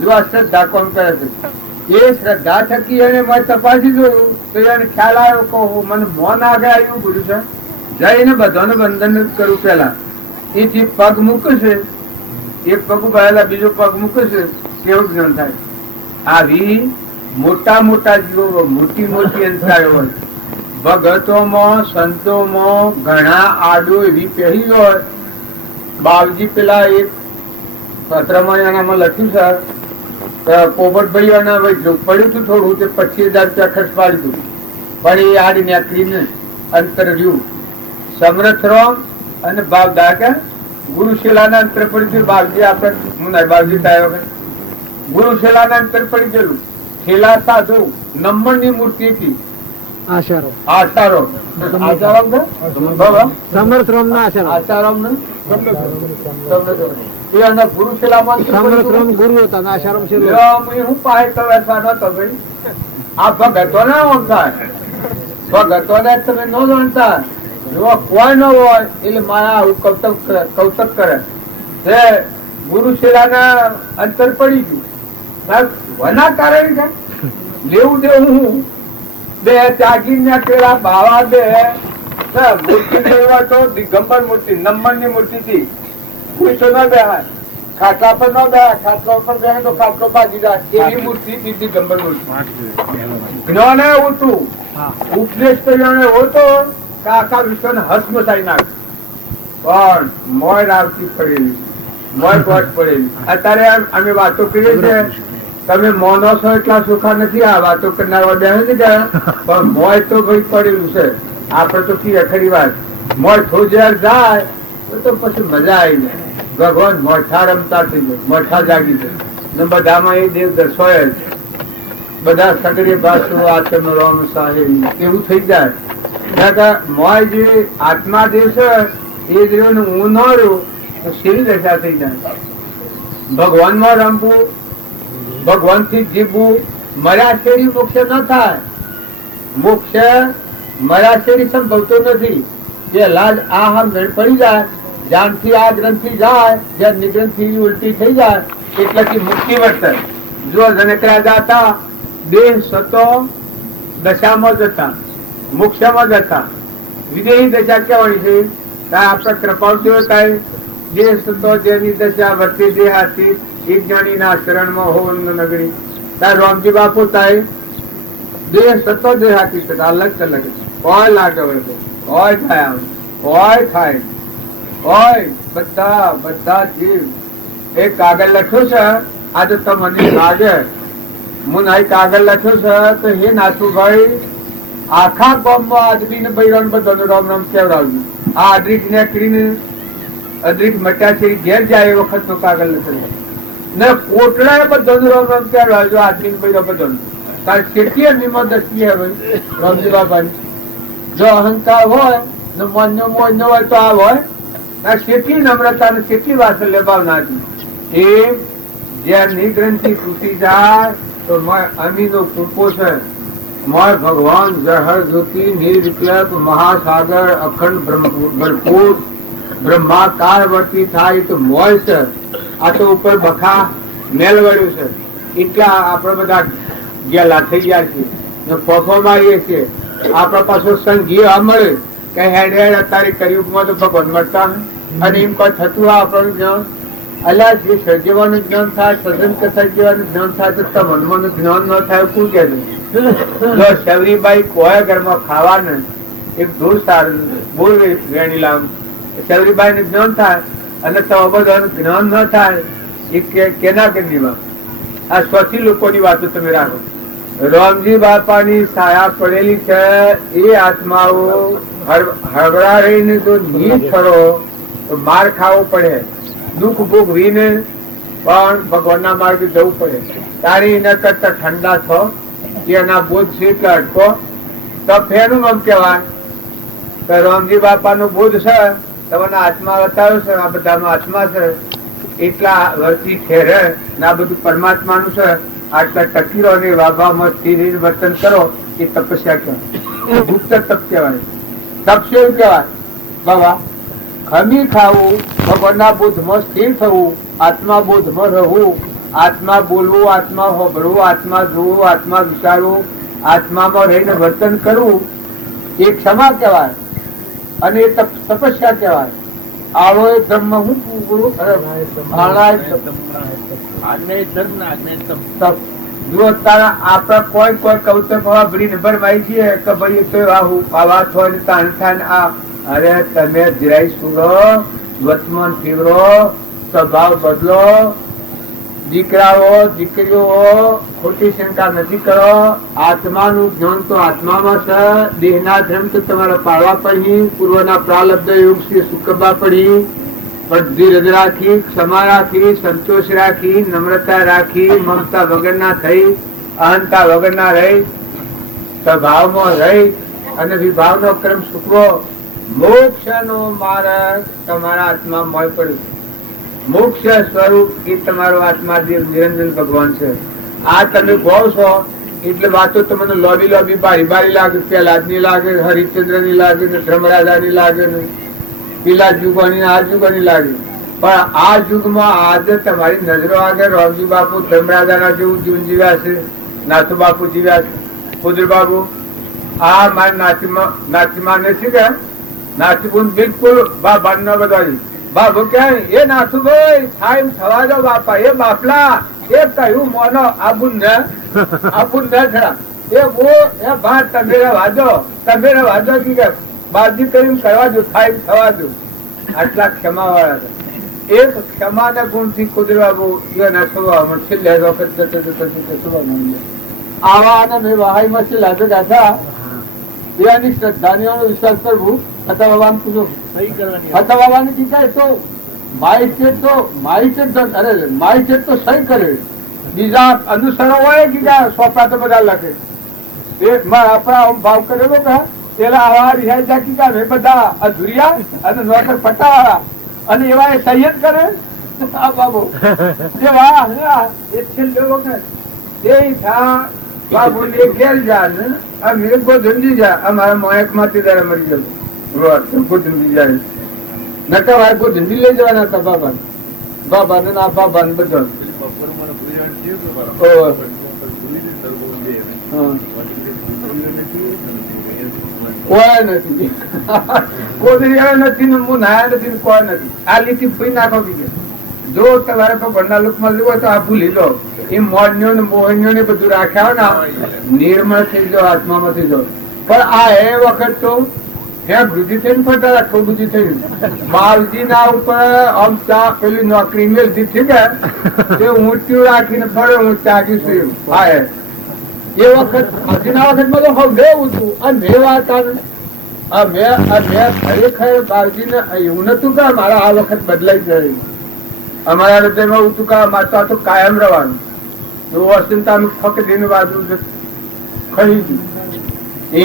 જો આ શ્રદ્ધા કોણ કરે છે. એ શ્રદ્ધા થકી એને મેં તપાસી જોયું તો એને ખ્યાલ આવ્યો કે મને મૌન આગળ આવ્યું બોલ્યું છે. જઈને બધાને બંધન જ કરું પેલા. એથી પગ મૂકશે, એક પગ ઉભાયેલા બીજો પગ મૂકશે કેવું જ્ઞાન થાય. આવી મોટા મોટા જીવો મોટી મોટી અંતરાયો હોય. ભગતોમાં સંતોમાં ઘણા આડો એવી પહેરી હોય. બાવજી પેલા એક પત્રમાં એનામાં લખ્યું છે પોપટભાઈ એના પડ્યું હતું થોડું તે 25,000 ખર્ચ પાડી દીધું. પણ એ આડી નેકરીને અંતર રહ્યું. સમરથ રામ અને બાવદા કે ગુરુશીલાના અંતર પડી ગયું. બાવજી આપણે હું બાવજી થાય ગુરુશીલાના અંતર પડી ગયેલું. છેલ્લા સાધુ નંબરની મૂર્તિ હતી. આશારો આચારો આચારામ કે સમર્થ રામ ના આશારો આચારામ ને એ અને ગુરુશીલામાં સમર્થ રામ ગુરુ હતા ને આશારામ શિરો. હું પાસે તો બેસવાનો હતો ભાઈ. આ ભગતો ના ઓળખાય. ભગતો ને તમે ન જાણતા. જો કોઈ ન હોય એટલે મારા આવું કૌતક કરે. તે ગુરુશીલાના અંતર પડી ગયું. વના કારણે લેવું દેવું હું બે ત્યાગી પેલા બાવા બે મૂર્તિ લેવા તો દિગંબર મૂર્તિ નંબરની મૂર્તિ થી પૂછો ન બેહાય. ખાટલા પર ન બેહાય. ખાટલા પર બેહે તો ખાટલો ભાગી જાય એવી મૂર્તિ થી દિગંબર મૂર્તિ. જ્ઞાન એવું હતું. ઉપદેશ તો જાણે હોતો કે આખા વિશ્વને હસમસાઈ નાખ. પણ મોય રાવતી પડેલી, મોય કોટ પડેલી. અત્યારે અમે વાતો કરીએ છીએ તમે મોનો છો એટલા સુખા નથી. આ વાતો કરનાર બે નથી ગયા પણ મોય તો ભાઈ પડેલું છે. આપડે તો કી ખરી વાત. મોય થોડી જયારે જાય તો પછી મજા આવી જાય. ભગવાન મોઠા રમતા થઈ જાય, મોઠા જાગી જાય ને બધામાં એ દેવ દર્શોય જ. બધા સગડી ભાષો આત્મ રામ સાહેબ એવું થઈ જાય. મોય જે આત્મા જે છે એ દેવ હું ન રહ્યું તો શેરી દશા થઈ જાય. ભગવાન માં રમવું, ભગવાન થી જીવવું. મર્યા શેરી મોક્ષ ન થાય. મોક્ષ મર્યા શેરી સંભવતો નથી. જે લાજ આ હમ પડી જાય જાનથી આ ગ્રંથિ જાય જ્યાં નિગ્રંથિ ઉલટી થઈ જાય એટલે મુક્તિ વર્તે. જો જનકરા જાતા દેહ સતો દશામાં જતા, મોક્ષમાં જતા. વિદેહી દશા કેવાની છે? આપડે કૃપાળુ થાય દેહ સતો જેની દશા વર્તી દેહાતી એક જાણી ના શરણ માં હો નગરી. રામજી બાપુ થાય દેહ સતો દેહાતી અલગ અલગ કોઈ લાગે હોય થાય હોય થાય હોય બધા બધા જીવ. એક કાગળ લખ્યું છે આજે તમને લાગે હું એક કાગળ લખ્યું છે તો હે નાથુભાઈ આખા ગામમાં આદરી ને બૈરાન બધાનું રામ રામ કેવડાવજો. આ અદ્રિક ને કરીને અદ્રિક મટ્યા છે ઘેર જાય એ વખત નું કાગળ લખ્યું ને કોટડા બધાનું રામ રામ કેવડાવજો. આદરી બૈરા બધાનું તારે કેટલી નિમત દસતી હે ભાઈ રામજી બાપાની. જો અહંકાર હોય ને માન્ય મોજ ન હોય તો આ હોય. કેટલી નમ્રતા ને કેટલી વાત્સલ્ય ભાવના હતી. એ જ્યાં ગ્રંથિ તૂટી જાય તો અમીનો કૃપો છે. મોય ભગવાન જહર જ્યોતિ નિર્વિકલ્પ મહાસાગર અખંડ ભરપૂર બ્રહ્માકાર વર્તી થાય તો મોય છે. આ તો ઉપર બખા મેલ વળ્યું છે એટલા આપડે બધા ગયેલા થઈ ગયા છીએ ફોફો મારીએ છીએ. આપડા પાછો સંઘી મળે કે હેડ હેડ અત્યારે કરિયુગમાં તો ભગવાન મળતા અને એમ કોઈ થતું આપણું જ્ઞાન અલ્યા જે સર્જવાનું જ્ઞાન થાય સજન કથા જેવાનું જ્ઞાન થાય તો મનમાં જ્ઞાન ન થાય શું કે છે? શબરીબાઈ કોઈ ઘરમાં ખાવાને એક દૂર સારું બોલ વેણી લાવ શબરીબાઈ ને જ્ઞાન થાય અને તો બધાનું જ્ઞાન ન થાય એ કેના કેની આ સ્વથી લોકોની વાતો તમે રાખો. રામજી બાપાની સાયા પડેલી છે. એ આત્માઓ હળવળા રહીને જો નીચ ખરો તો માર ખાવો પડે. દુઃખ ભોગવીને પણ ભગવાનના માર્ગે જવું પડે. તારી ન કરતા ઠંડા થો એના બોધ છે એટલે અટકો તો ફેનું નામ કહેવાય. તો રામજી બાપા નું બોધ છે, તમને આત્મા બતાવ્યો છે, આ બધાનો આત્મા છે, એટલા વર્ષથી ઠેરે ને આ બધું પરમાત્માનું છે. આટલા ટકીરો ને વાભામાં સ્થિર વર્તન કરો એ તપસ્યા કહેવાય, ગુપ્ત તપ કહેવાય. તપ શું કહેવાય બાબા? ખમી ખાવું, ભગવાનના બોધમાં સ્થિર થવું, આત્મા બોધમાં રહેવું, આત્મા બોલવું, આત્મા હોબળવું, આત્મા જોવું, આત્મા વિચારવું, આત્મામાં રહીને વર્તન કરવું એ ક્ષમા કહેવાય અને એ તપસ્યા કહેવાય. આવો એ બ્રહ્મ હું પૂરું જો તારા આપડા કોઈ કોઈ કૌતક ભરીને ભરમાઈ છીએ કે ભાઈ તો આવા છો ને તાણ થાય ને આ. અરે તમે જરાય સુરો, વર્તમાન ફેવરો, સ્વભાવ બદલો. દીકરાઓ દીકરીઓ ખોટી શંકા નથી કરો. આત્માનું જ્ઞાન તો આત્મામાં છે. દેહના ધર્મ તો તમારે પાળવા પડી, પૂર્વના પ્રાલબ્ધ યોગ થી સુકવવા પડી. પણ ધીરજ રાખી, ક્ષમા રાખી, સંતોષ રાખી, નમ્રતા રાખી, મમતા વગરના થઈ, અહંતા વગરના રહી, સ્વભાવમાં રહી અને વિભાવનો ક્રમ સુકવો. મોક્ષનો માર્ગ તમારા આત્મા મોય પડ્યું. મોક્ષ સ્વરૂપ એ તમારો આત્મા દેવ નિરંજન ભગવાન છે. આ તમે કહો છો એટલે વાતો તમને લોબી લોબી બારી બારી લાગે, પ્રહલાદની લાગે, હરિચંદ્રની લાગે ને ધર્મરાજાની લાગે ને પેલા યુગોની આ યુગોની લાગે. પણ આ યુગમાં આજે તમારી નજરો આગળ રામજી બાપુ ધર્મરાજાના જેવું જીવન જીવ્યા છે, નાથુ બાપુ જીવ્યા છે, ખુદર બાબુ આ મારી નાચીમાં નથી કે નાચીબુન બિલકુલ બાબા ન બધાજી બાબુ ક્યાં એ નાથુભાઈ ટાઈમ થવા દો બાપા. એ બાપલા એ કહ્યું મોનો આબુન ન ખરા એ બો એ ભાત તમે વાજો કે બાજી કરીને કરવા દો, ટાઈમ થવા દો. આટલા ક્ષમા વાળા હતા. એક ક્ષમા ના ગુણ થી કુદરવા એના સ્વભાવમાં છેલ્લે વખત આવા અને મેં વહાઈ માં છે લાગે ગાથા એની શ્રદ્ધાની વિશ્વાસ કરવું. હતા બાબાને પૂછો, હતા બાબાને કીધા તો માઇન્ડસેટ તો સહી કરે, બીજા અનુસરો હોય કીધા સોપડા તો બધા લખે. આપડા ભાવ કરેલો કે પેલા આવા રિહાઈ જા કીધા મેં બધા અધુરિયા અને નોકર પટ્ટાવાળા અને એવા એ સહી જ કરે. આ બાબુ એ વાહ એ છેલ્લે વખત એ થા બાબુ ને ઘેર જા ને અમે ગોધંડી જા અમારા મોયક માંથી તારે મરી જવું. ગોધંડી જાય નકા ભાઈ ગોધંડી લઈ જવાના હતા બાબા ને આ બાબા ને બધા કોઈ નથી ગોધડી નથી ને હું નાયા નથી કોઈ નથી. આ લીટી ફરી નાખો બીજે જો તમારે ભગવાનના લોકમાં લેવો તો આ ભૂલી દો. એ મોડ્યો ને મોહન્યો ને બધું રાખ્યા ને નિર્મળ થઈ જાઓ, આત્મામાં થઈ જાઓ. પણ આ એ વખત તો ત્યાં વૃદ્ધિ થઈને ફરતા રાખો વૃદ્ધિ થઈ બાવજી ના ઉપર આમ ચા પેલી નોકરી મેળવી થઈ ગયા તે ઊંચું રાખીને ફરે હું ચાકી છું. હા એ વખત આજના વખત માં તો હવે લેવું હતું અને મેં વાત ખરેખર બાવજી ને એવું નતું કે મારા આ વખત બદલાઈ જાય. અમારા હૃદયમાં એવું હતું કે માતા તો કાયમ રહેવાનું. અચિંતાનું ફક્ત એનું બાજુ ખરી ગયું. એ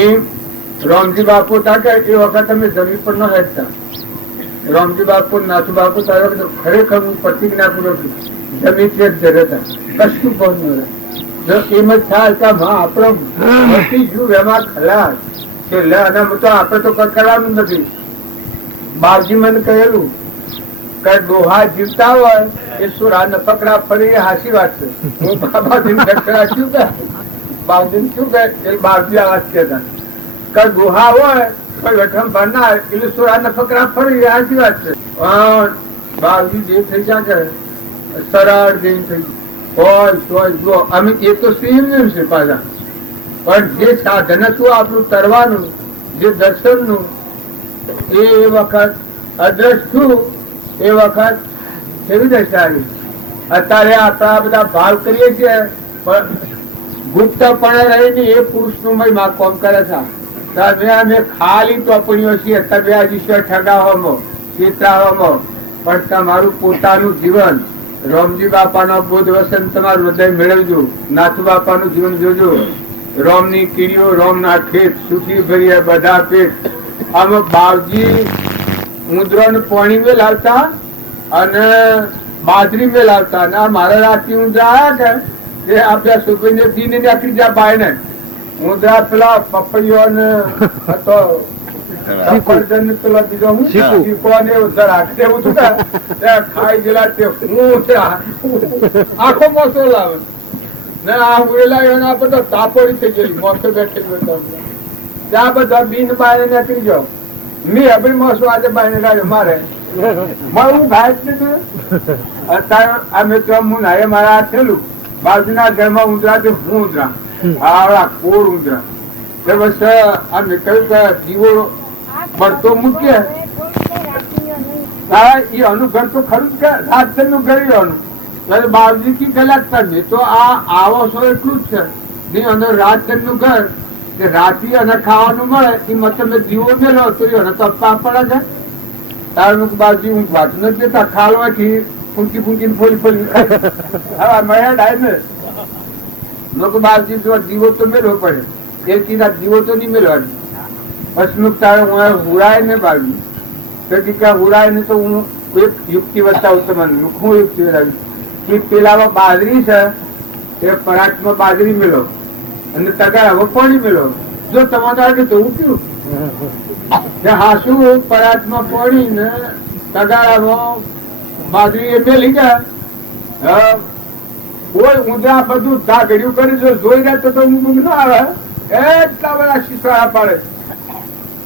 રામજી બાપુ હતા કે એ વખત અમે જમીન પર ન હેઠતા. રામજી બાપુ નાથુ બાપુ ખરેખર હું પ્રતિજ્ઞા પૂરો જમીન છે જ હતા કશું પણ ન રહે. જો એમ જ થાય કે આપણો મટી ગયું એમાં ખલાસ છેલ્લે અને તો આપણે તો કરવાનું નથી. બાપજી મને કહેલું કે ડોહા જીવતા હોય એ સુરા ન પકડા ફરી હાસી વાત છે. હું બાબાજી શું કે બાપજી શું કે એ બાપજી આ વાત કહેતા કે ડોહા હોય કોઈ વઠમ ભરનાર એટલે સુરા ન પકડા ફરી હાસી વાત છે. બાપજી જે થઈ શકે સરળ જેમ થઈ હોય અમે એ તો સ્વીમ છે પાછા. પણ જે સાધન હતું આપણું તરવાનું જે દર્શન નું એ વખત અદ્રશ થયું એ વખત કેવી દશા આવી. અત્યારે આપણા બધા ભાવ કરીએ છીએ પણ ગુપ્તપણે રહીને એ પુરુષ નું માં કોમ કરે છે. અમે ખાલી ટોપણીઓ છીએ તમે આ ઈશ્વર ઠગાવવામાં ચેતરાવવામાં પણ તમારું પોતાનું જીવન રામજી બાપાનો બોધ વસન તમારું હૃદય મેળવજો. નાથુ બાપાનું જીવન જોજો. રોમની કીડીઓ રોમના ખેત સુખી ભર્યા બધા પેટ. આમાં બાવજી ઉંદરોને પાણી મેલાવતા અને બાજરી મેલાવતા અને આ મારા રાતી ઉંદરા આવ્યા કે આપ્યા સુભાઈને દીને નાખી જા બાયને ઉંદરા પેલા પપૈયો ને હતો સફરજન ને પેલા બીજો હું શીખો ને રાખતે એવું હતું ને ત્યાં ખાઈ ગયેલા તે હું આખો મોસો લાવે ને આ ઉડેલા એના બધા તાપોડી થઈ ગયેલી મોસો બેઠેલી ત્યાં બધા બીન બાય નાખી જાઓ મેં અભી મોસો આજે બાય કાઢ્યો મારે હું ભાઈ અત્યારે આ મિત્રો હું નાયે મારા હાથ થયેલું બાજુના ઘરમાં ઉંદરા તો હું ઉંદરા આવડા કોર ઉંદરા બસ આ મેં કહ્યું કે દીવો બળતો મૂકીએ એ અનું ઘર તો ખરું જ કે રાત નું ઘર અનું બાવજી કી કલાક તમે તો આ આવો છો એટલું જ છે નહીં અને રાત નું ઘર કે રાતી અને ખાવાનું મળે એ મતલબ દીવો મેલો તો એને તો આપવા પડે છે તાર મુખ બાજુ હું વાત નથી દેતા ખાલવાથી ફૂંકી ફૂંકી ફોલી ફોલી હા મળ્યા ડાય ને લોકો બાજુ જો દીવો તો મેળવો પડે એ કીધા દીવો તો નહીં મેળવાની હસમુખ તારે હું હુરાય ને બાજુ તો કે હુરાય ને તો હું એક યુક્તિ બતાવું તમને હું યુક્તિ બતાવી કે પેલામાં બાજરી છે એ પરાઠમાં બાજરી મેળવો અને તગારામાં પાણી મેળવો જો તમારે આવે તો હું પીવું હાસુ પરાઠમાં પાણી ને તગારામાં બાજરી એ મેલી ગયા કોઈ ઊંધા બધું ધાગડ્યું કરી જો જોઈ રહ્યા તો ઊંઘ ના આવે એટલા બધા શીશા પાડે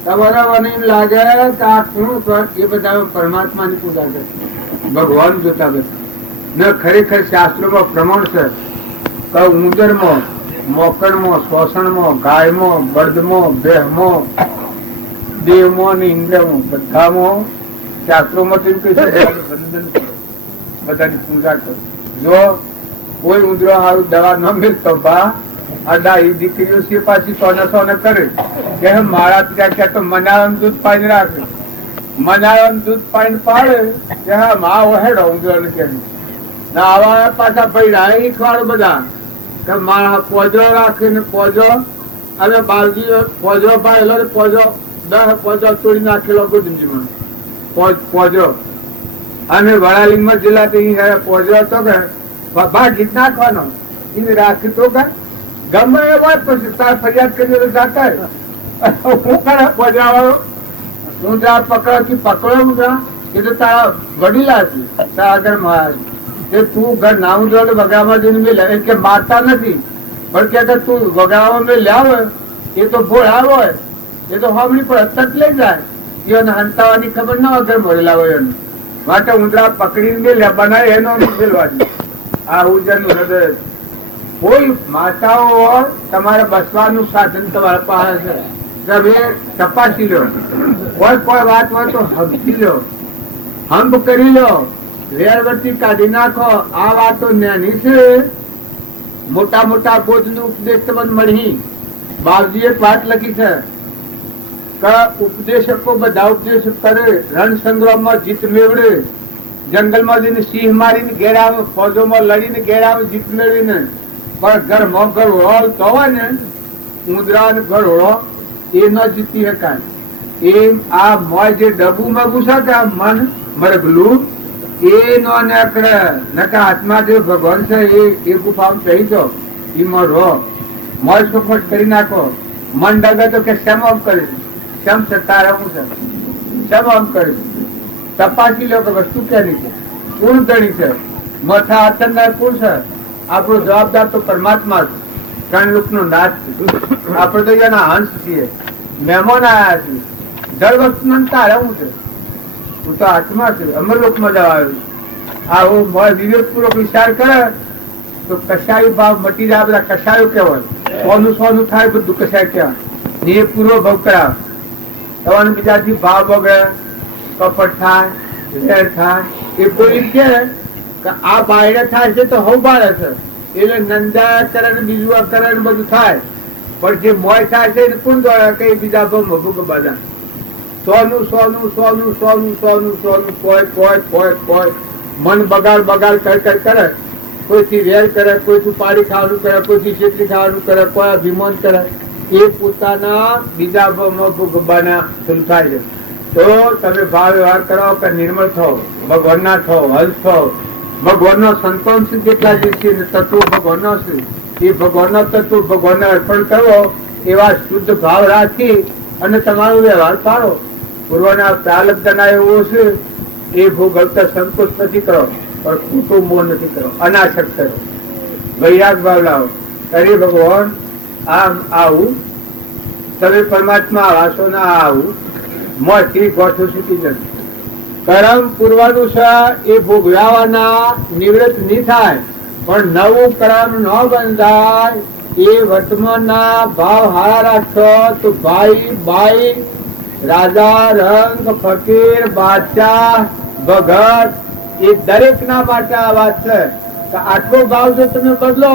તમારા મને એમ લાગે કે આ કોણ એ બધા પરમાત્માની પૂજા કરે ભગવાન જોતા બધા ને ખરેખર શાસ્ત્રોમાં પ્રમાણ છે કે ઉંદરમાં મોકણમાં શ્વસનમાં ગાયમાં બળદમાં બેહમાં દેવમાં ને ઇન્દ્રમાં બધામાં શાસ્ત્રોમાં બધાની પૂજા કરો જો કોઈ ઉંદરો સારું દવા ન મિલતો બા આ દીકરીઓ છે પાછી સોને કરે કે મારા ત્યાં ક્યાં તો મનાવન દૂધ પાણી રાખે મનાવન દૂધ પાણી પાડે કે હા મા વહેડો ઉંદરો ને કે આવા પાછા પૈડા એ ખવાડો બધા કે મારા પોજો રાખે ને પોજો અને બાલજી પોજો પાડેલો પોજો 10 પોજો તોડી નાખેલો ગુંજીમાં પોજો અને વડાલીમાં જિલ્લા પોજો હતો કે ભાગી નાખવાનો એને રાખી તો ગમે એ વાત પછી તાર ફરિયાદ કરી જાતા હું કરે પોજાવાળો ઊંધા પકડો પકડો ઊંધા એ તો તારા વડીલા છે તારા આગળ મહારાજ કે તું ઘર ના ઊંધો વગામાં જઈને મેં લે કે મારતા નથી પણ કે તું વગામાં મેં લાવ એ તો ભોળ આવો એ તો હોમણી પર તક લઈ જાય એને હંતાવાની ખબર ના વગર મળેલા હોય એને માટે ઊંધા પકડીને મેં બનાવે એનો મેળવાની આ ઉજરનું હૃદય કોઈ માતાઓ તમારે બસવાનું સાધન તમારા પાસે છે તમે તપાસી લો કોઈ વાત હોય તો હંપી લો હંપ કરી લો વેરવર્તી કાઢી નાખો આ વાતો નાની છે મોટા મોટા બોધ નું ઉપદેશ તમને મળી બાવજીએ વાત લખી છે કે ઉપદેશકો બધા ઉપદેશ કરે રણ સંગ્રામમાં જીત મેળવે જંગલમાં જઈને સિંહ મારીને ઘેરાવે ફોજોમાં લડીને ઘેરાવે જીત મેળવીને પણ ઘરમાં ગરોળો તો હોય ને ઉંદરા ને ગરોળો એ ન જીતી શકાય એ આ મોય જે ડબુ મગું છે કે મન મરગલું એ નો નકળે નકા હાથમાં જે ભગવાન છે એ ગુફામાં કહી દો એમાં રહો મોય સફટ કરી નાખો મન ડગે તો કે શેમ આમ કરીશ શેમ છે તારા હું છે શેમ આમ કરીશ તપાસી લો કે વસ્તુ ક્યાંની છે કોણ ગણી છે મથા આતંકદાર કોણ છે આપણો જવાબદાર તો પરમાત્મા છે ત્રણ લોક નો નાથ છે આપણે તો એના હંસ છીએ મહેમાન આવ્યા છીએ દર વસ્તુ તારે હું છે હું તો આત્મા છે અમરલોક માં જવા આવ્યું આ વિવેક પૂર્વક વિચાર કરે તો કશાય ભાવ મટી જાય બધા કશાયો કહેવાય સોનું થાય બધું કશાય કહેવાય એ પૂર્વ ભાવ કરાવે તમારે બીજાથી ભાવ બગડે કપટ થાય ઝેર થાય એ કોઈ કે આ બાયડે થાય છે તો હવ બાળે છે એટલે નંદા કરે ને બીજું આ કરે ને બધું થાય પણ જે મોય થાય છે એને કોણ દોડે કઈ બીજા ભાવ મગું બધા સોનું સોનું સોનું સોનું સોનું સોનું કોઈ કોઈ કોઈ કોઈ મન બગાડ બગાડ કર કર કરે કોઈથી વેર કરે, કોઈથી પાડી ખાવાનું કરે, કોઈથી છેતરી ખાવાનું કરે, કોઈ અભિમાન કરે, એ પોતાના બીજા ગબ્બાના શુલ થાય છે. તો તમે ભાવ વ્યવહાર કરો કે નિર્મળ થો, ભગવાનના થો, હંસ થો, ભગવાનનો સંતોન જેટલા જે છે તત્વો ભગવાનનો છે એ ભગવાનનો તત્વ ભગવાનને અર્પણ કરો, એવા શુદ્ધ ભાવ રાખી અને તમારો વ્યવહાર પાડો. પૂર્વના પ્રાલબ્ધના એવો છે એ ભોગવતા સંકોચ નથી કરો, પણ ખોટો મોહ નથી કરો, અનાશક કરો, વૈરાગ ભાવ લાવો. અરે ભગવાન આમ આવું તમે પરમાત્મા વાસો ના આવું મોથી ગોઠું છૂટી જશે. કરમ પૂર્વાનું છે એ ભોગવ્યાવાના નિવૃત્ત નહીં થાય, પણ નવું કર્મ ન બંધાય. એ વર્તમાનના ભાવ હારા રાખશો તો ભાઈ બાઈ, રાજા, રંગ, ફકીર, બાદશાહ, ભગત એ દરેક ના માટે આ વાત છે કે આટલો ભાવ જો તમે બદલો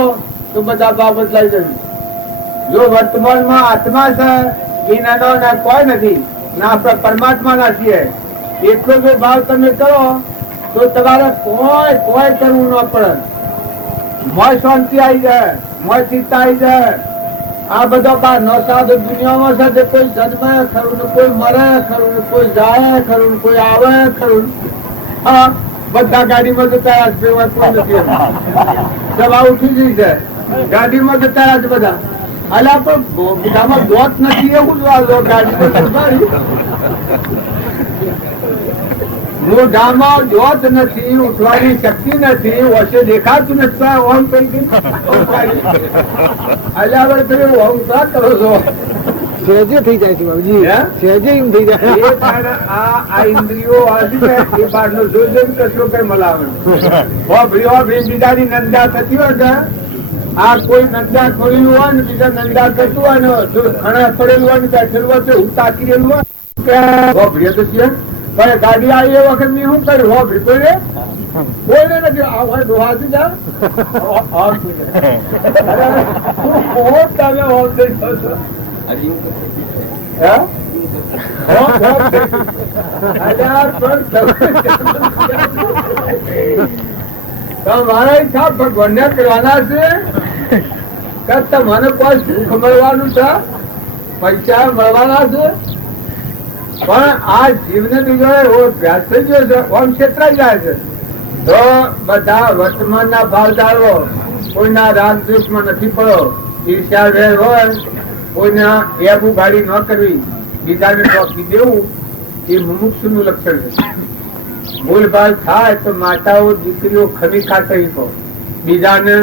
તો બધા ભાવ બદલાઈ જશે. જો વર્તમાનમાં આત્મા છે એ નાનો ના કોઈ નથી, ના આપણે પરમાત્મા ના છીએ, એટલો જો ભાવ તમે કરો તો તમારે કોઈ કરવું ન પડે. મોય શાંતિ આવી જાય, મોય ચિંતા આવી જાય. આ બધો નો સાધુ દુનિયામાં છે જે કોઈ જન્મે ખરું ને કોઈ મરે ખરું ને કોઈ જાય ખરું ને કોઈ આવે ખરું. હા, બધા ગાડીમાં જતા કોઈ નથી, સભા ઉઠી જઈ છે, ગાડીમાં જતા જ બધા. અલા પણ બધામાં દોત નથી એવું જ ગાડીમાં મોઢામાં જોત નથી, ઉઠવાની શક્તિ નથી, વચ્ચે દેખાતું નથી. ઓમ કરી અલ્યા તમે ઓમ કા કરો છો? સહેજે થઈ જાય છે બાબુજી, સહેજે એમ થઈ જાય. આ ઇન્દ્રિયો એ બહારનો જોજન કશો કઈ મલાવે બીજાની નંદા થતી હોય ને, આ કોઈ નંદા ખોલેલું હોય ને બીજા નંદા કરતું હોય ને, ઘણા પડેલું હોય ને બેઠેલું હોય તો હું તાકી રહેલું હોય તો છે. પણ ગાડી આવી એ વખત મેં શું કર્યું? હોભરી કોઈને નથી આ હોય દોહાથી જા તમે હોમ થઈ જશો. તમારા ઈચ્છા ભગવાનને કરવાના છે કે તમને કોઈ સુખ મળવાનું છે, પૈસા મળવાના છે? પણ આ જીવને બીજો એવો અભ્યાસ થઈ ગયો છે, ઓમ ક્ષેત્રાઈ જાય છે. તો બધા વર્તમાનના ભાવ જાળવો, કોઈના રાગ દ્વેષમાં નથી પડો, ઈર્ષ્યા વેર હોય, કોઈના એબુ ગાડી ન કરવી, બીજાને ટોકી દેવું એ મુમુક્ષુનું લક્ષણ છે. ભૂલભાલ થાય તો માતાઓ દીકરીઓ ખમી ખાતા શીખો, બીજાને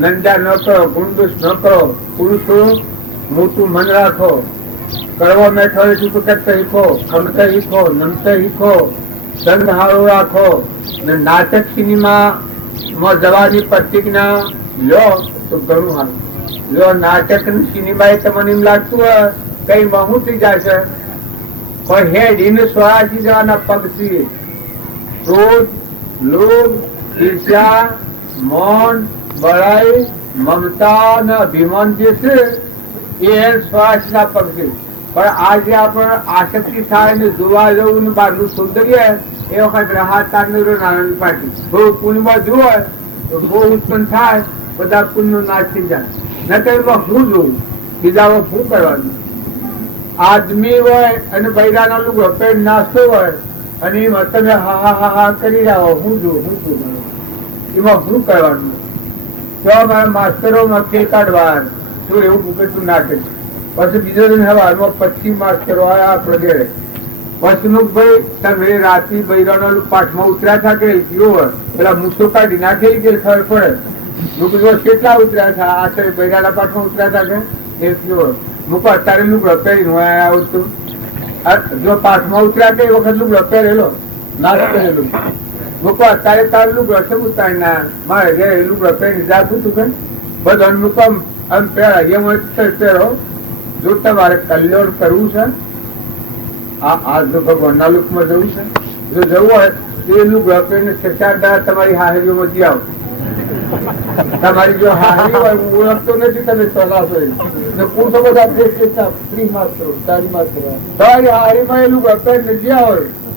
નંદા ન કરો, ગુણદોષ ન કરો, પુરુષો મોટું મન રાખો, કરવો મેઠો કરતા શીખો, ખમતા શીખો, નમતા શીખો, સંગ હારો રાખો. ને નાટક સિનેમા જવાની પ્રતિજ્ઞા લો તો ઘણું સારું. જો નાટક સિનેમા એ તમને એમ લાગતું હોય કઈ બહુ થઈ જાય છે, પણ હેડીને સ્વરાજી જવાના પગથી ક્રોધ, લોભ, ઈર્ષ્યા, મૌન, બળાઈ, મમતા અને અભિમાન જે છે એ સ્વરાજના પગ છે. પણ આજે આપણે આસક્તિ થાય ને જોવા જવું ને બહારનું સૌંદર્ય એ વખત રાહત નારાયણ પાટી બહુ પુણ્યમાં જુઓ તો બહુ ઉત્પન્ન થાય, બધા પુણ્ય નાશ થઈ જાય. નકર શું જોવું, બીજામાં શું કરવાનું? આદમી હોય અને બૈરાનો લુગડો પેટ નાસ્તો હોય અને એમાં તમે હા કરી રહ્યા હો, હું જોઉં એમાં શું કરવાનું? તો અમારા માસ્તરોમાં કે કાઢવા શું એવું મૂકે તું નાખે. પછી બીજો દિન હવારમાં 25 માસ્તરો આવ્યા આપણે ઘેરે. વસનુભાઈ તમે રાત્રિ બૈરાનો પાઠમાં ઉતર્યા હતા કે પેલા મૂસો કાઢી નાખેલી કે ખબર પડે લુગડો કેટલા ઉતર્યા હતા? આ છે બૈરાના પાઠમાં ઉતર્યા હતા કે એ મૂકો અત્યારે લુગડો પહેરીને આવતું. જો પાઠમાં ઉતર્યા કે એ વખત લુગડો પહેરેલો નાશ કરેલું મૂકો અત્યારે તારે લુગડો છે ઉતારી ના મારે ઘેર લુગડો પહેરી જાતું હતું કે બધું મૂકો આમ પહેરા એમ પહેરો. જો તમારે કલ્યાણ કરવું છે, આ જો ભગવાનના લુકમાં જવું છે, જો જવું હોય તો એ લુગડો પહેરીને 4 દાડા તમારી હાહરીઓમાં જી આવો. તમારી જો હાહરી હોય હું ઓળખતો નથી, તમે ચલાશો પૂછો બધા સ્ત્રી માત્ર તારી માત્ર તમારી હાહરીમાં એ લુગડો પહેરીને જી આવો.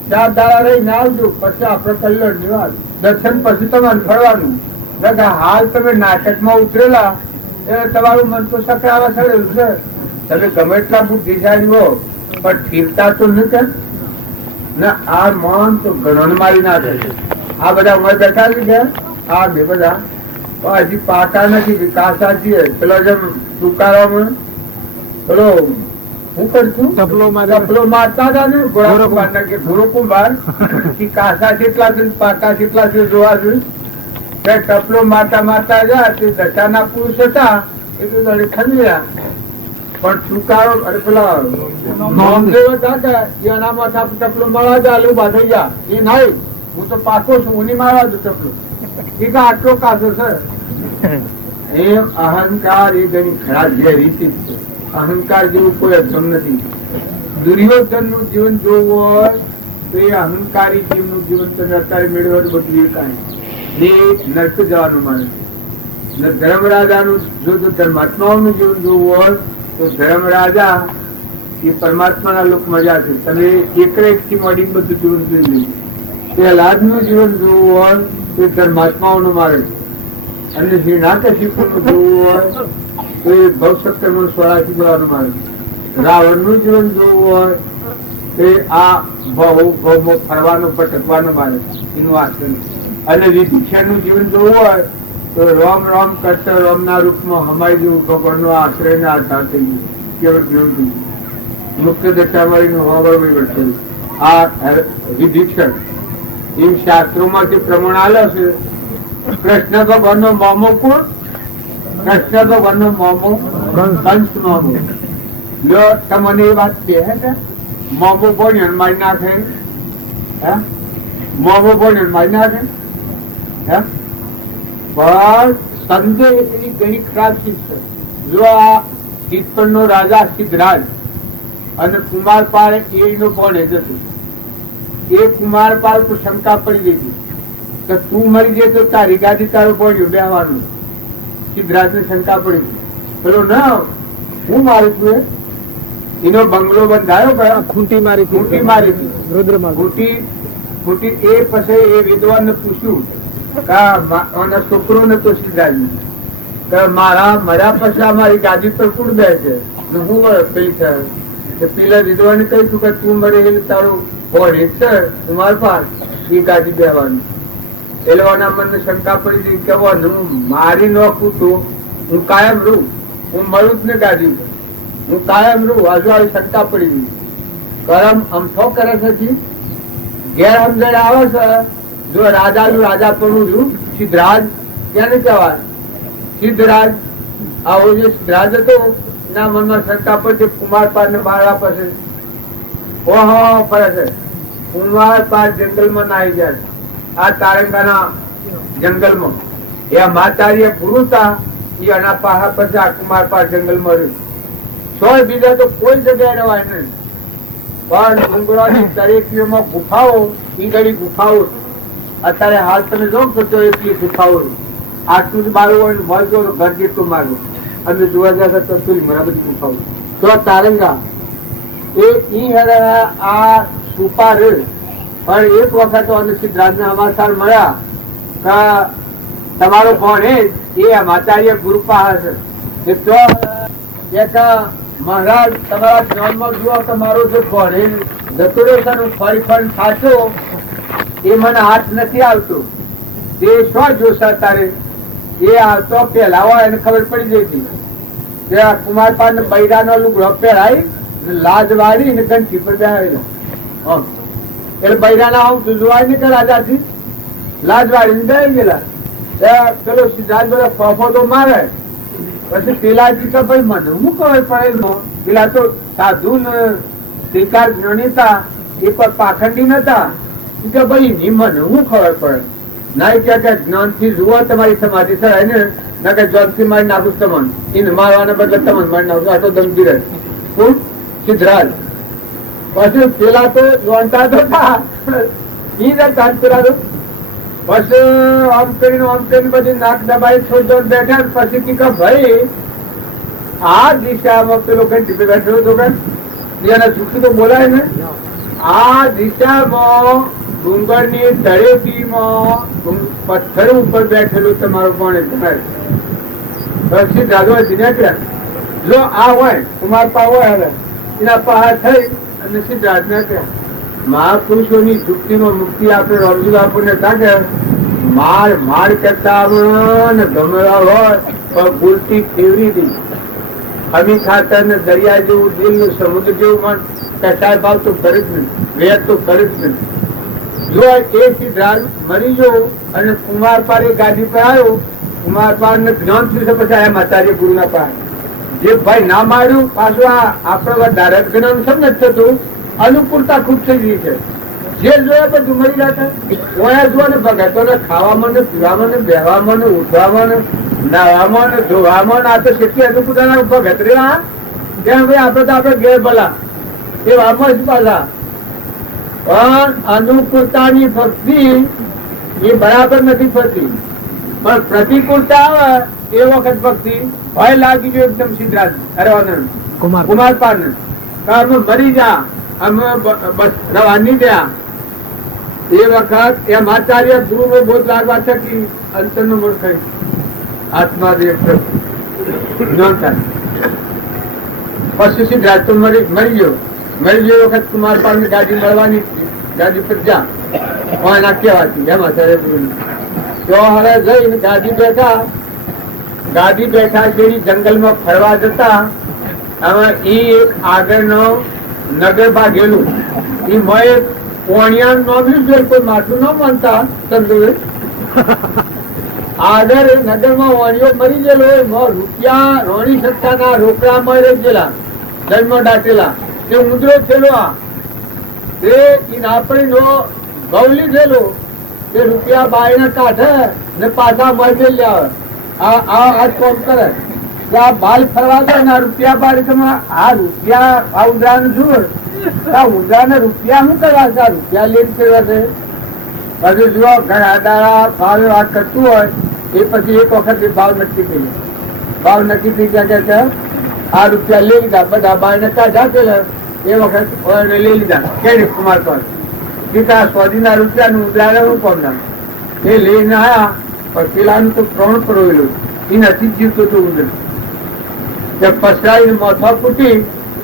4 દાડા રહીને આવજો, પછી આપણે કલ્યાણ ની વાત. દર્શન પછી તમારે ફરવાનું. હાલ તમે નાટકમાં ઉતરેલા એટલે તમારું મન તો સકરાવા ચડેલું છે. તમે ગમે એટલા બુદ્ધિશાળી હો પણ ઠીરતા તો નથી ને. આ મન તો ગણન મારી નાખે છે. આ બધા ઉમર બેઠા છે આ બે બધા હજી પાકા નથી વિકાસા છીએ. પેલો જેમ સુકારામાં પેલો હું કરશું ટપલો મારતા હતા ને ઘોડા કે ઘોડો કુંભાર કાસા જેટલા છે પાકા જેટલા છે જોવા જોઈએ. ટપલો મારતા મારતા ગયા તે દશાના પુરુષ હતા એ તો ખંડ્યા પણ સુકારો અને પેલા નામદેવ હતા એના માથા ટપલો મારવા જાય ઉભા થઈ ગયા. એ નહીં હું તો પાકો છું હું નહીં મારવા દઉં ટપલો. એ આટલો કાસો છે. એમ અહંકાર એ ઘણી ખરાબ જે રીતિ છે. અહંકાર જેવું કોઈ અધમ નથી. દુર્યોધન નું જીવન જોવું હોય તો એ અહંકારી જીવનું જીવન તમે અત્યારે મેળવવાનું બધું એ કાંઈ નર્ક જવાનું માને. ધર્મરાજાનું જો ધર્માત્માઓનું જીવન જોવું હોય તો ધર્મરાજા એ પરમાત્માના લોકમાં જાશે. તમે એક થી મળી બધું જીવન જોઈ લઈ. પ્રહલાદનું જીવન જોવું હોય તો ધર્માત્માઓનું મારે અને હિરણાકશિપુનું જોવું હોય તો એ ભવસક્કરમાં સ્વરાથી જવાનું મારે. રાવણનું જીવન જોવું હોય તો આ ભવમાં ફરવાનું ભટકવાનું મારે એનું આચરણ. અને વિભીષણનું જીવન જોવું હોય તો રામ રામ કરતા રામના રૂપમાં હમાઈ જેવું ભગવાનનો આશ્રય ને આધાર થઈ ગયું. કેવળ જીવન થઈ ગયું. મુક્ત દશા મળીને હોવાનું થયું. આ વિભીષણ એમ શાસ્ત્રોમાં જે પ્રમાણ આલે છે. કૃષ્ણ ભગવાનનો મોમો કોણ? કૃષ્ણ ભગવાનનો મોમો કંસ મોમો. લ્યો તમને એ વાત કહે મોમો બોલ્યો મારી નાખે. મોમો બોલ્યો મારી નાખે. પણ સંદેહ એની ઘણી ખરાબ ચીજ છે. જો આ ચિત્તપણ નો રાજા સિદ્ધરાજ અને કુમારપાળ એનો કોણ એ જતું. એ કુમારપાળ પર શંકા પડી ગઈ હતી કે તું મરી જાય તો તારી ગાદી તારું પડ્યું બેવાનું. સિદ્ધરાજ ને શંકા પડી. પેલો ના હું મારું છું એનો બંગલો બંધાયો ખૂંટી મારી ખૂંટી એ પછી એ વિદ્વાન ને પૂછ્યું કે છોકરો ને તો સિદ્ધરાજ કે મારા મર્યા પછી મારી ગાદી પર કુડ બે છે હું પેલી છે. પેલા વિદ્વાન કહ્યું કે તું મરે તારું કોણ એક છે કુમાર પાર એ ગાદી બેવાનું. એ લોકોના મને શંકા પડી ગઈ કે હું મારી નોખું છું હું કાયમ રહું. હું મળું જ ને ગાદી પર હું કાયમ રહું. આજુવાળી શંકા પડી ગઈ. કરમ અમથો કરે છે ઘેર સમજણ આવે છે. જો રાજાનું રાજા પણ છું સિદ્ધરાજ ક્યાંને કહેવાય સિદ્ધરાજ. આવો જે સિદ્ધરાજ હતો એના મનમાં શંકા પડી કુમારપાળ ને મારવા પછી ઓહો ફરે છે. કુમારપાળ જંગલમાં નાહી જાય. આ તારંગાના જંગલમાં એ માતારીએ પુરુષા એ આના પાહા પછી આ કુમારપાળ જંગલમાં રહ્યું. સો બીજા તો કોઈ જગ્યાએ રહેવાય નહીં. પણ ડુંગરોની દરેકમાં ગુફાઓ એ ઘડી ગુફાઓ. અત્યારે હાલ તમે જો તો એટલી ગુફાઓ. આટલું જ મારું હોય મળજો ઘર જેટલું મારું. અને જોવા જતા તો શું મારા બધી ગુફાઓ. તો તારંગા એ આ સુપા રે. પણ એક વખત સિદ્ધરાજ ને સમાચાર મળ્યા તમારો કોણ એ માતારીય ગુરુપા હશે. મહારાજ તમારા જ્ઞાનમાં જુઓ કે મારો જે ભણેલ જતો રહ્યો છે ફરી ફરી સાચો એ મને હાથ નથી આવતો. તે શું જોશે તારે એ આવતો પેલા હોય એને ખબર પડી જતી. કુમારપાળ ને બૈરાનો લુગડો પહેરાઈ લાજ વાળી ને ઘંટી પર બેહાડેલો. એટલે બૈરાના હું જુજવાય ને કે રાજાથી લાજ વાળી ને બેસી ગયેલા. પેલો સિદ્ધાર્થ બધો ફોફો તો મારે. પછી પેલાજી કે ભાઈ મને હું ખબર પડે. પેલા તો સાધુ ને શ્રીકાર જ્ઞાની હતા એ કોઈ પાખંડી નતા. કે ભાઈ ની મને હું ખબર પડે. ના કે જ્ઞાન થી જુઓ તમારી સમાધિ સરાય ને ના કે જોન થી મારી નાખું તમને એને મારવાના બદલે તમને મારી નાખું. આટલો ધમકી રહે કોણ સિદ્ધરાજ. પછી પેલા તો જોનતા તો હતા પેલા તો પછી આમ કરીને બધી નાક દબાઈ છોડો બેઠા. પછી કે ભાઈ આ દિશામાં પેલો કઈ બેઠો હતો એને ચૂકી તો બોલાય ને. આ દિશામાં ડુંગરની તળેટીમાં પથ્થર ઉપર બેઠેલું તમારું પણ પછી દાદો જીનેક્યા જો આ હોય કુમાર પા હોય હવે એના પહાડ થઈ અને સિદ્ધાર્થ ને કે મહાપુરુષોની યુક્તિમાં મુક્તિ આપણે રમજી બાપુને સાકે માર કરતા ને ગમેલા હોય પણ ભૂલથી ફેરવી દી અમી ખાતર ને દરિયા જેવું દિલ નું સમુદ્ર જેવું મન કસાય ભાવ તો કરી જ નહીં વેર તો કરી જ નહીં જો એ સિદ્ધાર્થ મરી ગયો અને કુમાર પાર એ ગાડી પર આવ્યો કુમાર પાર ને જ્ઞાન થયું પછી આયા માતાજી ગુરુ ના પાસે જે ભાઈ ના માર્યું પાછું આપણા વધારે જ્ઞાન સમજ થતું અનુકૂળતા ખૂબ થઈ ગઈ છે જે જોયા બધું મરી જતા ઓયા જોવા ને ભગતો ને ખાવામાં ને પીવામાં ને બેવામાં ને ઉઠવામાં ને નાવામાં ને ધોવામાં આ તો કેટલી અનુકૂળતા ભગત રહ્યા ત્યાં ભાઈ આપડે તો આપડે ઘેર ભલા એ વાપસ પાછા પણ અનુકૂળતાની ભક્તિ એ બરાબર નથી ફરતી પણ પ્રતિકૂળતા આવે એ વખત ભક્તિ ભય લાગી ગયો એકદમ સિદ્ધરાજ અરે કુમાર પાર ને મરી જા અમે બસ રવાની ગયા એ વખત એમ આચાર્ય ગુરુ નો બોધ લાગવા થકી અંતર નું મૂળ થઈ આત્મા દેવ પછી સિદ્ધરાજ તો મરી ગયો વખત કુમાર પાલ ની ગાડી મળવાની ગાડી પર જા એના કેવાથી એમ આચાર્ય ગુરુ તો હવે જઈને ગાડી બેઠા જેવી જંગલમાં ફરવા જતા હવે એ એક આગળનો નગર ભાગેલું એ મેં પોણિયા નોમ્યું છે કોઈ માટલું ન માનતા તંદુરે આગળ નગરમાં વાણીઓ મરી ગયેલો રૂપિયા રોણી સત્તાના રોકડા મળી ગયેલા જન્મ દાટેલા તે ઉંદરો થયેલો તે આપણી નો ભાવ લીધેલો તે રૂપિયા બાયને કાઢે ને પાછા મળી આવે આ કોમ કરે આ બાલ ફરવા દે ને રૂપિયા બાર આ રૂપિયા આ ઉંદરા ને જુઓ આ ઉંદરા ને રૂપિયા શું કરવા છે રૂપિયા લેટ કરવા છે હજુ જુઓ ઘણા દાડા ભાવ વાત કરતું હોય એ પછી એક વખત ભાવ નક્કી થઈ ગયા કે આ રૂપિયા લઈ લીધા બધા બાર ને કાઢા પેલા એ વખત લઈ લીધા કે કુમાર પર સીતા સ્વાધીના રૂપિયા નું ઉંદરા ને હું કોમ ના એ લઈને આયા પણ પેલાનું તો પ્રણ પરોવેલું એ નથી જીવતું હતું ઉંદર પસરાઈને મોથા ફૂટી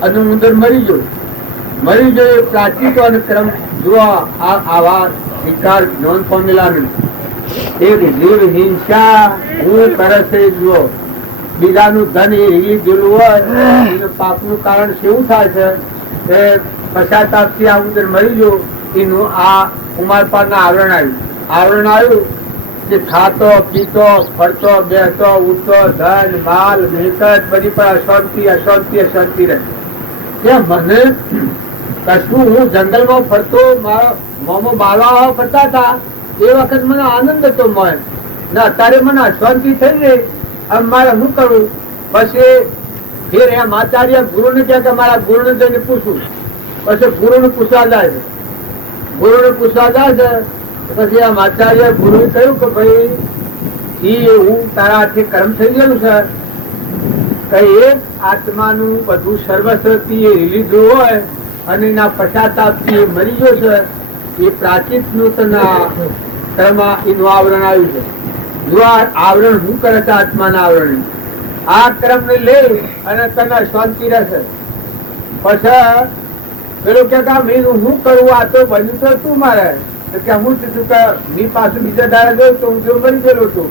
અને ઉંદર મરી ગયો પ્રાચીન અને ક્રમ જોવા આવા શિકાર જ્ઞાન પામેલા એક જીવ હિંસા હું કરે છે જુઓ બીજાનું ધન એ રીલી ગયેલું હોય પાપનું કારણ કેવું થાય છે કે પશ્ચાતાપથી આ ઉંદર મરી ગયો એનું આ કુમારપાળ ના આવરણ આવ્યું કે ખાતો પીતો ફરતો બેસતો ઉઠતો ધન માલ મિલકત બધી પર અશાંતિ રહે મને કશું હું જંગલમાં ફરતો મારા મોમાં બાળવા ફરતા હતા એ વખત મને આનંદ હતો મન ને અત્યારે મને અશાંતિ થઈ ગઈ હવે મારે શું કરવું પછી ફેર એમ આચાર્ય ગુરુ ને કહે કે મારા ગુરુ ને જઈને પૂછું પછી ગુરુ ને પૂછવા જાય છે પછી આમ આચાર્ય ગુરુ કહ્યું કે ભાઈ હું તારા હાથે કર્મ થઈ ગયેલું છે કઈ એક આત્માનું બધું સર્વસ્વથી એ લીધું હોય અને એના પશ્ચાતાપથી એ મરી ગયો છે એ પ્રાચીન નૂતના કર્મ એનું આવરણ આવ્યું છે જો આ આવરણ શું કરે છે આત્માના આવરણ આ કર્મ ને લે અને તને શાંતિ રહેશે પછી પેલું કે મેં હું કરું આ તો બન્યું તો તું મારે કે હું છું કે મી પાછું બીજા દાડા ગયો તો ઊંધો મરી ગયેલો હતો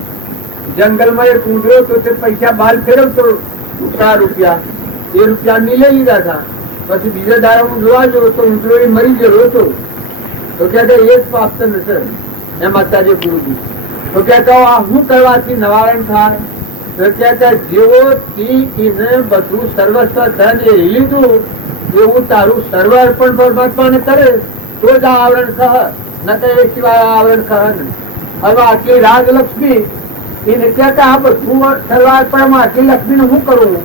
જંગલમાં એક ઊંધો હતો તે પૈસા બાલ ફેરવતો રૂપિયા એ રૂપિયા ની લઈ લીધા હતા પછી બીજા દાડા હું જોવા ગયો તો ઊંધો એ મરી ગયેલો હતો તો કે એ જ પાપ નથી એમ અત્યારે ગુરુજી તો કે શું કરવાથી નિવારણ થાય તો કે જેવો એને બધું સર્વસ્વ ધન એ લીધું એવું તારું સર્વ અર્પણ પરમાત્માને કરે તો જ આ આવરણ સહ ન તો એ સિવાય આવરણ સહ નહીં હવે આટલી રાજલક્ષ્મી એને ક્યાં કે આ બધું સર્વાર્પણમાં આટલી લક્ષ્મી નું શું કરવું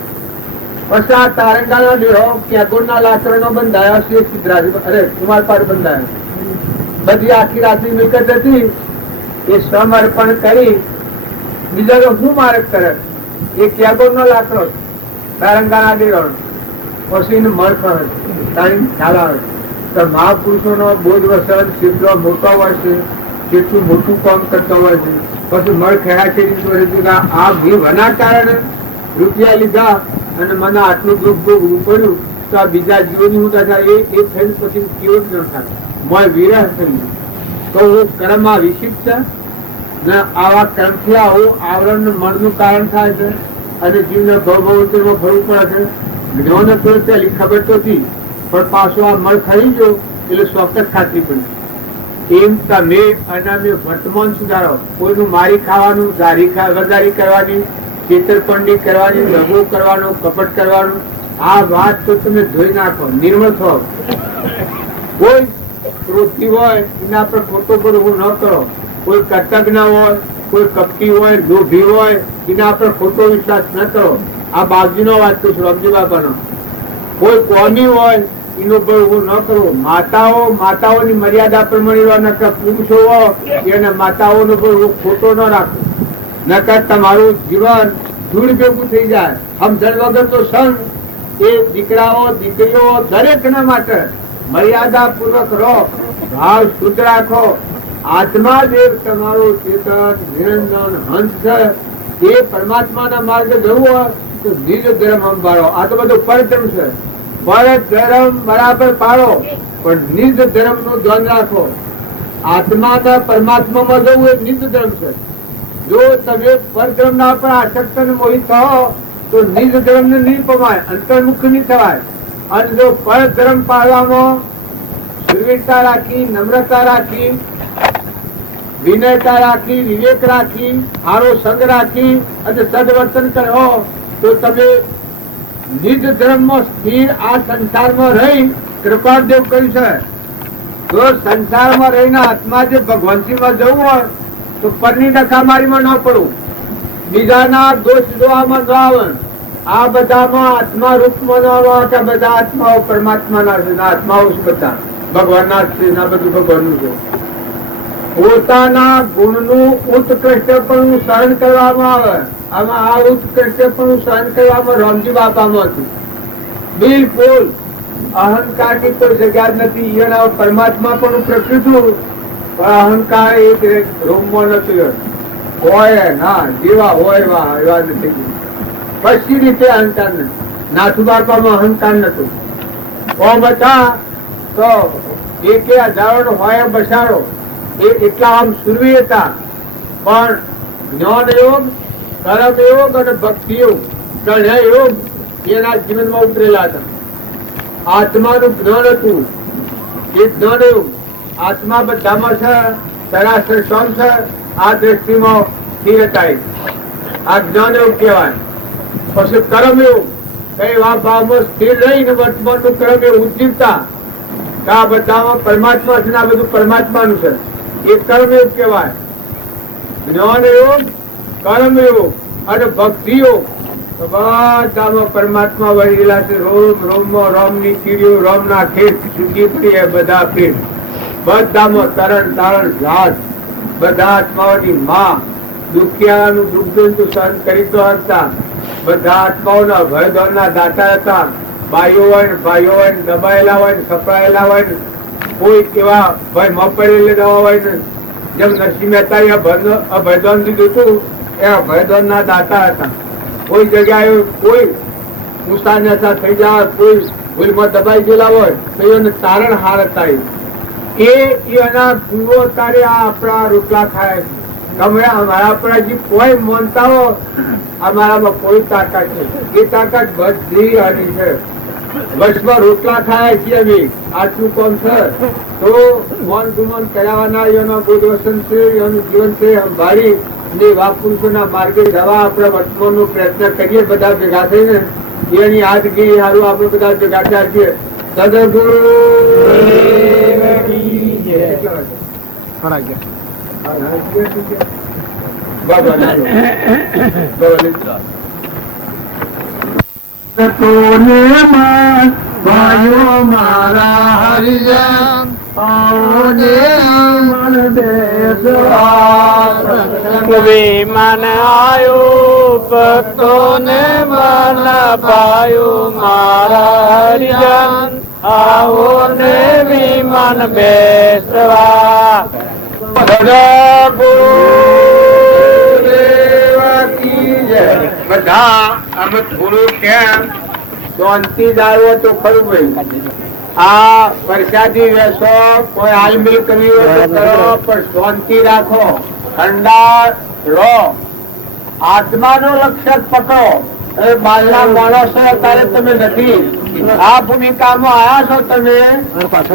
પછી આ તારંગાના દેહો કેગોળના લાકડાનો બંધાયા છે સિદ્ધરાજ કુમારપાળ બંધાયા બધી આખી રાત્રિ મિલકત હતી એ સમર્પણ કરી બીજા તો શું મારક કરે એ કેગોળનો લાકડો તારંગાના દેહો પછી એને મળ પણ ખ્યાલ આવે તો મહાપુરુષોનો બોધ વસન કેટલો મોટો હોય છે, કેટલું મોટું કામ કરતા હોય છે. પછી મળ ખેડા આ વના કારણે રૂપિયા લીધા અને મને આટલું દુઃખ ભોગવું પડ્યું, તો આ બીજા જીવોની હું દાદા એ થઈને પછી કેવો જ ન થાય. મોય વિરહ થયું તો હું કર્મમાં વિક્ષિપ્ત છે ને આવા કર્મથી આવું આવરણ મનનું કારણ થાય છે અને જીવને ભવભવમાં ફરવું પડે છે. જ્ઞાન તો પેલી ખબર તો હતી, પણ પાછો આ મળ ખરી ગયો એટલે ચોક્કસ ખાતરી પડી. એમ તમે અને અમે વર્તમાન સુધારો, કોઈનું મારી ખાવાનું, ગરદારી કરવાની, છેતરપિંડી કરવાની, દગો કરવાનો, કપટ કરવાનું, આ વાત તો તમે ધોઈ નાખો, નિર્મળ થો. કોઈ ક્રોધી હોય એના પર ખોટો બરોબર ન કરો. કોઈ કટક હોય, કોઈ કપટી હોય, લોભી હોય, એના પર ખોટો વિશ્વાસ ન કરો. આ બાજુનો વાત તો રામજી બાપાનો. કોઈ કોમી હોય એનો પર ઉભો ન કરવો. માતાઓની મર્યાદા પ્રમાણે પુરુષો હોય એને માતાઓનો પર ખોટો ન રાખવો, નકર તમારું જીવન દૂર ભેગું થઈ જાય. સમજણ વગર તો સંગ એ દીકરાઓ દીકરીઓ દરેકના માટે મર્યાદા પૂર્વક રહો, ભાવ શુદ્ધ રાખો. આત્મા દેવ તમારો ચેતન નિરંજન હંસ છે. એ પરમાત્માના માર્ગે જવું હોય તો નિજ ધર્મ સંભાળો. આ તો બધું પરધર્મ છે. પર ધર્મ બરાબર પાડો, પણ નિજ ધર્મ નું ધ્યાન રાખો. આત્માના પરમાત્મામાં જવું એ નિજ ધર્મ છે. જો તમે પરધર્મ ના પર આસક્ત અને મોહિત થાઓ તો નિજ ધર્મ ને નહીં પમાય, અંતર્મુખ નહીં થવાય. અને જો પરધર્મ પાડવામાં સુરવીરતા રાખી, નમ્રતા રાખી, વિનયતા રાખી, વિવેક રાખી, સારો સંગ રાખી અને સદવર્તન કરો તો તમે નિજ ધર્મમાં સ્થિર આ સંસારમાં રહી કૃપાદેવ કર્યું છે. જો સંસારમાં રહીને આત્મા જે ભગવંતીમાં જવું હોય તો પરની ડખામારીમાં ન પડવું, બીજાના દોષ જોવામાં ન આવે. આ બધામાં આત્મા રૂપમાં ન આવે કે બધા આત્માઓ પરમાત્માના છે, આત્માઓ બધા ભગવાનના છે, બધું ભગવાનનું છે. પોતાના ગુણનું ઉત્કૃષ્ટપણું સહન કરવામાં આવે. આમાં આ ઉત્કૃષ્ટપણું સહન કરવામાં રામજી બાપામાં હતું. બિલકુલ અહંકાર ની કોઈ જગ્યા જ નથી. એના પરમાત્મા પણ પ્રકૃતિ, પણ અહંકાર એક રૂમમાં નથી. હોય ના જેવા હોય એવા નથી. પછી રીતે અહંકાર નથી. નાથુ બાપામાં અહંકાર નતું. ઓમ હતા તો એક હજારો હોય બસારો એટલા આમ સુરવી હતા. પણ જ્ઞાન યોગ, કર્મ યોગ અને ભક્તિ યોગ, ત્રણેય યોગ એના જીવનમાં ઉતરેલા હતા. આત્માનું જ્ઞાન હતું, એ જ્ઞાન યોગ. આત્મા બધામાં છે, સરાસર સમ છે. આ દ્રષ્ટિમાં સ્થિરતા, આ જ્ઞાન યોગ કહેવાય. પછી કર્મ યોગ, કઈ આ ભાવમાં સ્થિર રહીને વર્તમાનનું કર્મ યોગ ઉજ્જીવતા. આ બધામાં પરમાત્મા છે, આ બધું પરમાત્માનું છે, એ કર્મયોગ કહેવાય. જ્ઞાન યોગ, કર્મયોગ અને ભક્તિ યોગ બધામાં પરમાત્મા વહેલા છે. રોમ રોમમાં રામ ની કીડીઓ, રામ ના ખેત સુખી પડી બધા ખેત, બધામાં તરણ તારણ જાત, બધા આત્માઓની માં. દુખિયાનું દુઃખ સહન કરી તો હતા. બધા આત્માઓના ભયદોરના દાતા હતા. ભાઈઓ હોય ને ભાઈઓ હોય ને દબાયેલા હોય ને સપડાયેલા હોય ને કોઈ એવા ભય ન પડેલા હોય ને, જેમ નરસિંહ મહેતા અભયદાન દીધું હતું એ અભયદાન ના દાતા હતા. કોઈ જગ્યાએ કોઈ નુકસાન થઈ જાય, કોઈ ભૂલમાં દબાઈ ગયેલા હોય તો એને તારણ હાર હતા. એના ગુણો તારે આ આપણા રોટલા ખાય છે. તમે અમારા આપણા જે કોઈ માનતા હો અમારામાં કોઈ તાકાત છે, એ તાકાત બધી હારી છે. વર્ષમાં રોટલા ખાયા છીએ અમે, આટલું કોમ છે તો મન ગુમન કરાવવાના એનો બોધ વસન છે, એનું જીવન છે સંભાળી ને વાપુરુષોના માર્ગે જવા આપણે વર્તમાનનો પ્રયત્ન કરીએ બધા ભેગા થઈને. એની યાદગીરી સારું આપણે બધા ભેગા થયા છીએ. સદગુરુ ભાઈઓ મારા હરિજન વિમાન આયો ભક્તો ને મન ભાયો મારા હરિજન આવો ને વિમાન બેસવા. બધા અમે થોડું કેમ શાંતિ જાળવો તો ખરું ભાઈ. આ પ્રસાદી વેસો, કોઈ હાલમેલ કરવી હોય તો કરો, પણ શાંતિ રાખો, ઠંડા રહો, આત્માનો લક્ષ્ય પકડો. એ બાલના માણસો અત્યારે તમે નથી, આ ભૂમિકામાં આવ્યા છો તમે,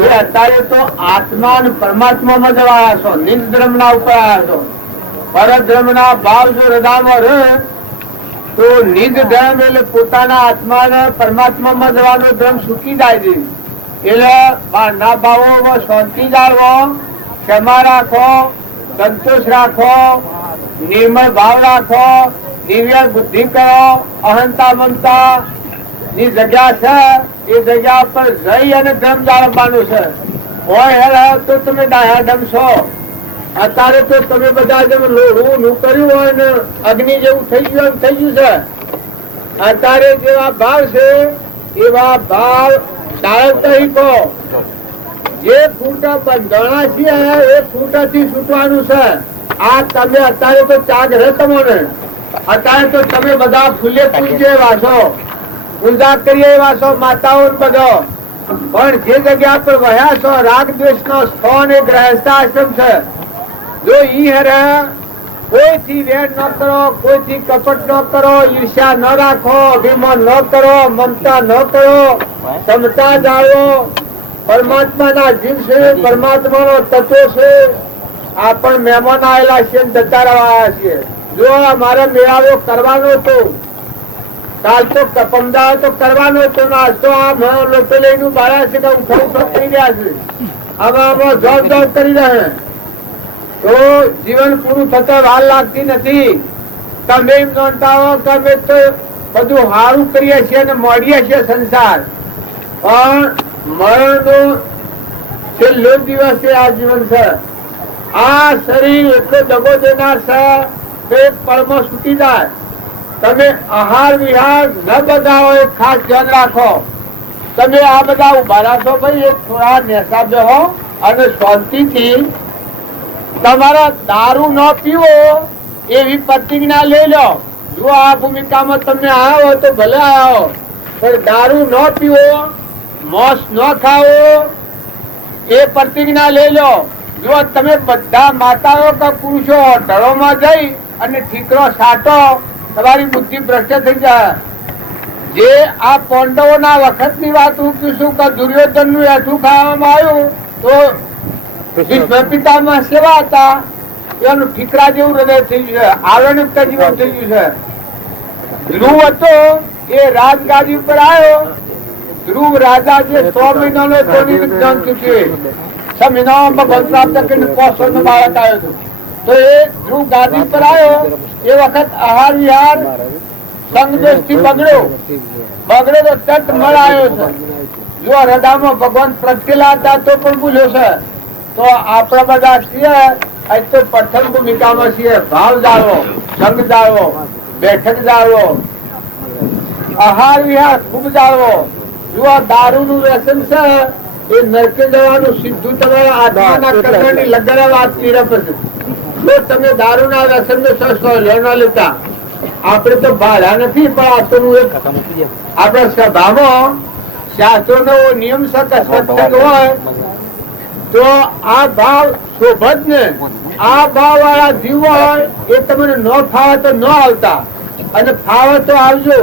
એ અત્યારે તો આત્મા અને પરમાત્મામાં જવા આવ્યા છો, નિજ ધર્મના ઉપર આવ્યા છો. પરધર્મના ભાવ જો હૃદયમાં રહે તો નિજ ધર્મ એટલે પોતાના આત્મા પરમાત્મામાં જવાનો ધર્મ સુકી જાય છે. એટલે બહારના ભાવોમાં શાંતિ જાળવો, ક્ષમા રાખો, સંતોષ રાખો, નિર્મળ ભાવ રાખો, દિવ્ય બુદ્ધિ કરો. અહંતા મમતા ની જગ્યા છે એ જગ્યા પર જઈ અને ધર્મ જાળવવાનું છે. હોય હેર તો તમે ડાયા ડમ છો. અત્યારે તો તમે બધા જેમ લોહું કર્યું હોય ને અગ્નિ જેવું થઈ ગયું છે. અત્યારે જેવા ભાવ છે એવા ભાવ જાળવતા શીખો. જે ફૂટા બંધાણા છે એ ફૂટાથી છૂટવાનું છે. આ તમે અત્યારે તો ચાગ રહે તમને, અત્યારે તો તમે બધા ફૂલે પૂજે એવા છો, પૂજા કરીએ એવા છો, માતાઓ બધો. પણ જે જગ્યા પર વહ્યા છો રાગ દ્વેષ નો સ્થાન એ ગ્રહસ્થાશ્રમ છે. જો ઈ હરે કોઈથી વેર ન કરો, કોઈથી કપટ ન કરો, ઈર્ષ્યા ન રાખો, અભિમાન ન કરો, મમતા ન કરો, ક્ષમતા જાળવો. પરમાત્માના જીવ છે, પરમાત્માનો તત્વ છે. આ પણ મહેમાન આવેલા છે, જતા રહ્યા છે. જો અમારે મેળાવો કરવાનો હતો, કાલ તો કપમદા તો કરવાનો હતો, આજ તો આ લોકો લઈને બાળા છે કે હું ખરું કરી રહ્યા છે. આમાં જોબ કરી રહ્યા તો જીવન પૂરું થતા વાર લાગતી નથી. તમે એમ જાણતા હો કે અમે તો બધું સારું કરીએ છીએ અને મળીએ છીએ સંસાર, પણ મરણનો છેલ્લો દિવસ આ જીવન છે. આ શરીર એટલો દગો દેનાર છે કે એક પળમાં છૂટી જાય. તમે આહાર વિહાર ન બગાવો એ ખાસ ધ્યાન રાખો. તમે આ બધા ઉભા રાખો ભાઈ, એક થોડા નેસા બેહો અને શાંતિથી તમારા દારૂ ન પીવો એવી પ્રતિજ્ઞા લઈ લો. જો આ ભૂમિકામાં તમે આવ્યા હો તો ભલે આવ્યા હો, પણ દારૂ ન પીવો, મોસ ન ખાવો એ પ્રતિજ્ઞા લઈ લો. જો તમે બધા માતાઓ કે પુરુષો ઢળોમાં જઈ અને ઠીકરો સાટો, તમારી બુદ્ધિ ભ્રષ્ટ થઈ જાય. જે આ પાંડવોના વખતની વાત હું કહીશું કે દુર્યોધન નું એઠું ખાવામાં આવ્યું તો ભીષ્મ પિતામહ સેવા હતા, એનું ઠીકરા જેવું હૃદય થઈ ગયું છે, આવરણયુક્ત જીવન થઈ ગયું છે. ધ્રુવ હતો એ રાજગાદી ઉપર આવ્યો. ધ્રુવ રાજા જે 100 મહિનાનો જ્ઞાન ચૂક્યું, 6 મહિનામાં ભગવાન પ્રાપ્ત કરીને 5 વર્ષનો બાળક આવ્યો હતો. તો એ ધ્રુવ ગાદી પર આવ્યો એ વખત આહાર વિહાર સંગદોષ થી બગડ્યો તો તટ મળ આવ્યો છે. જો હૃદયમાં ભગવાન પ્રગટેલા હતા તો પણ ભૂલ્યો છે. તો આપણા બધા છીએ આજ તો પ્રથમ ભૂમિકામાં છીએ. ભાવ જાળવો, સંગ જાળવો, બેઠક જાળવો, આહાર વિહાર ખૂબ જાળવો. જો આ દારૂ નું વ્યસન છે એ નરકે જવાનું સીધું તમારા આત્માના કર્મની લગાડે વાત પીરપ છે. જો તમે દારૂ ના વ્યસન ને સસ્તો લેવા લેતા, આપણે તો ભાડા નથી, પણ આ તો આપણા સભામાં શાસ્ત્રો નો નિયમ છે કે સત્સંગ હોય તો આ ભાવ શોભત ને આ ભાવ વાળા જીવ હોય એ તમને ન ફાવે તો ન આવતા, અને ફાવે તો આવજો.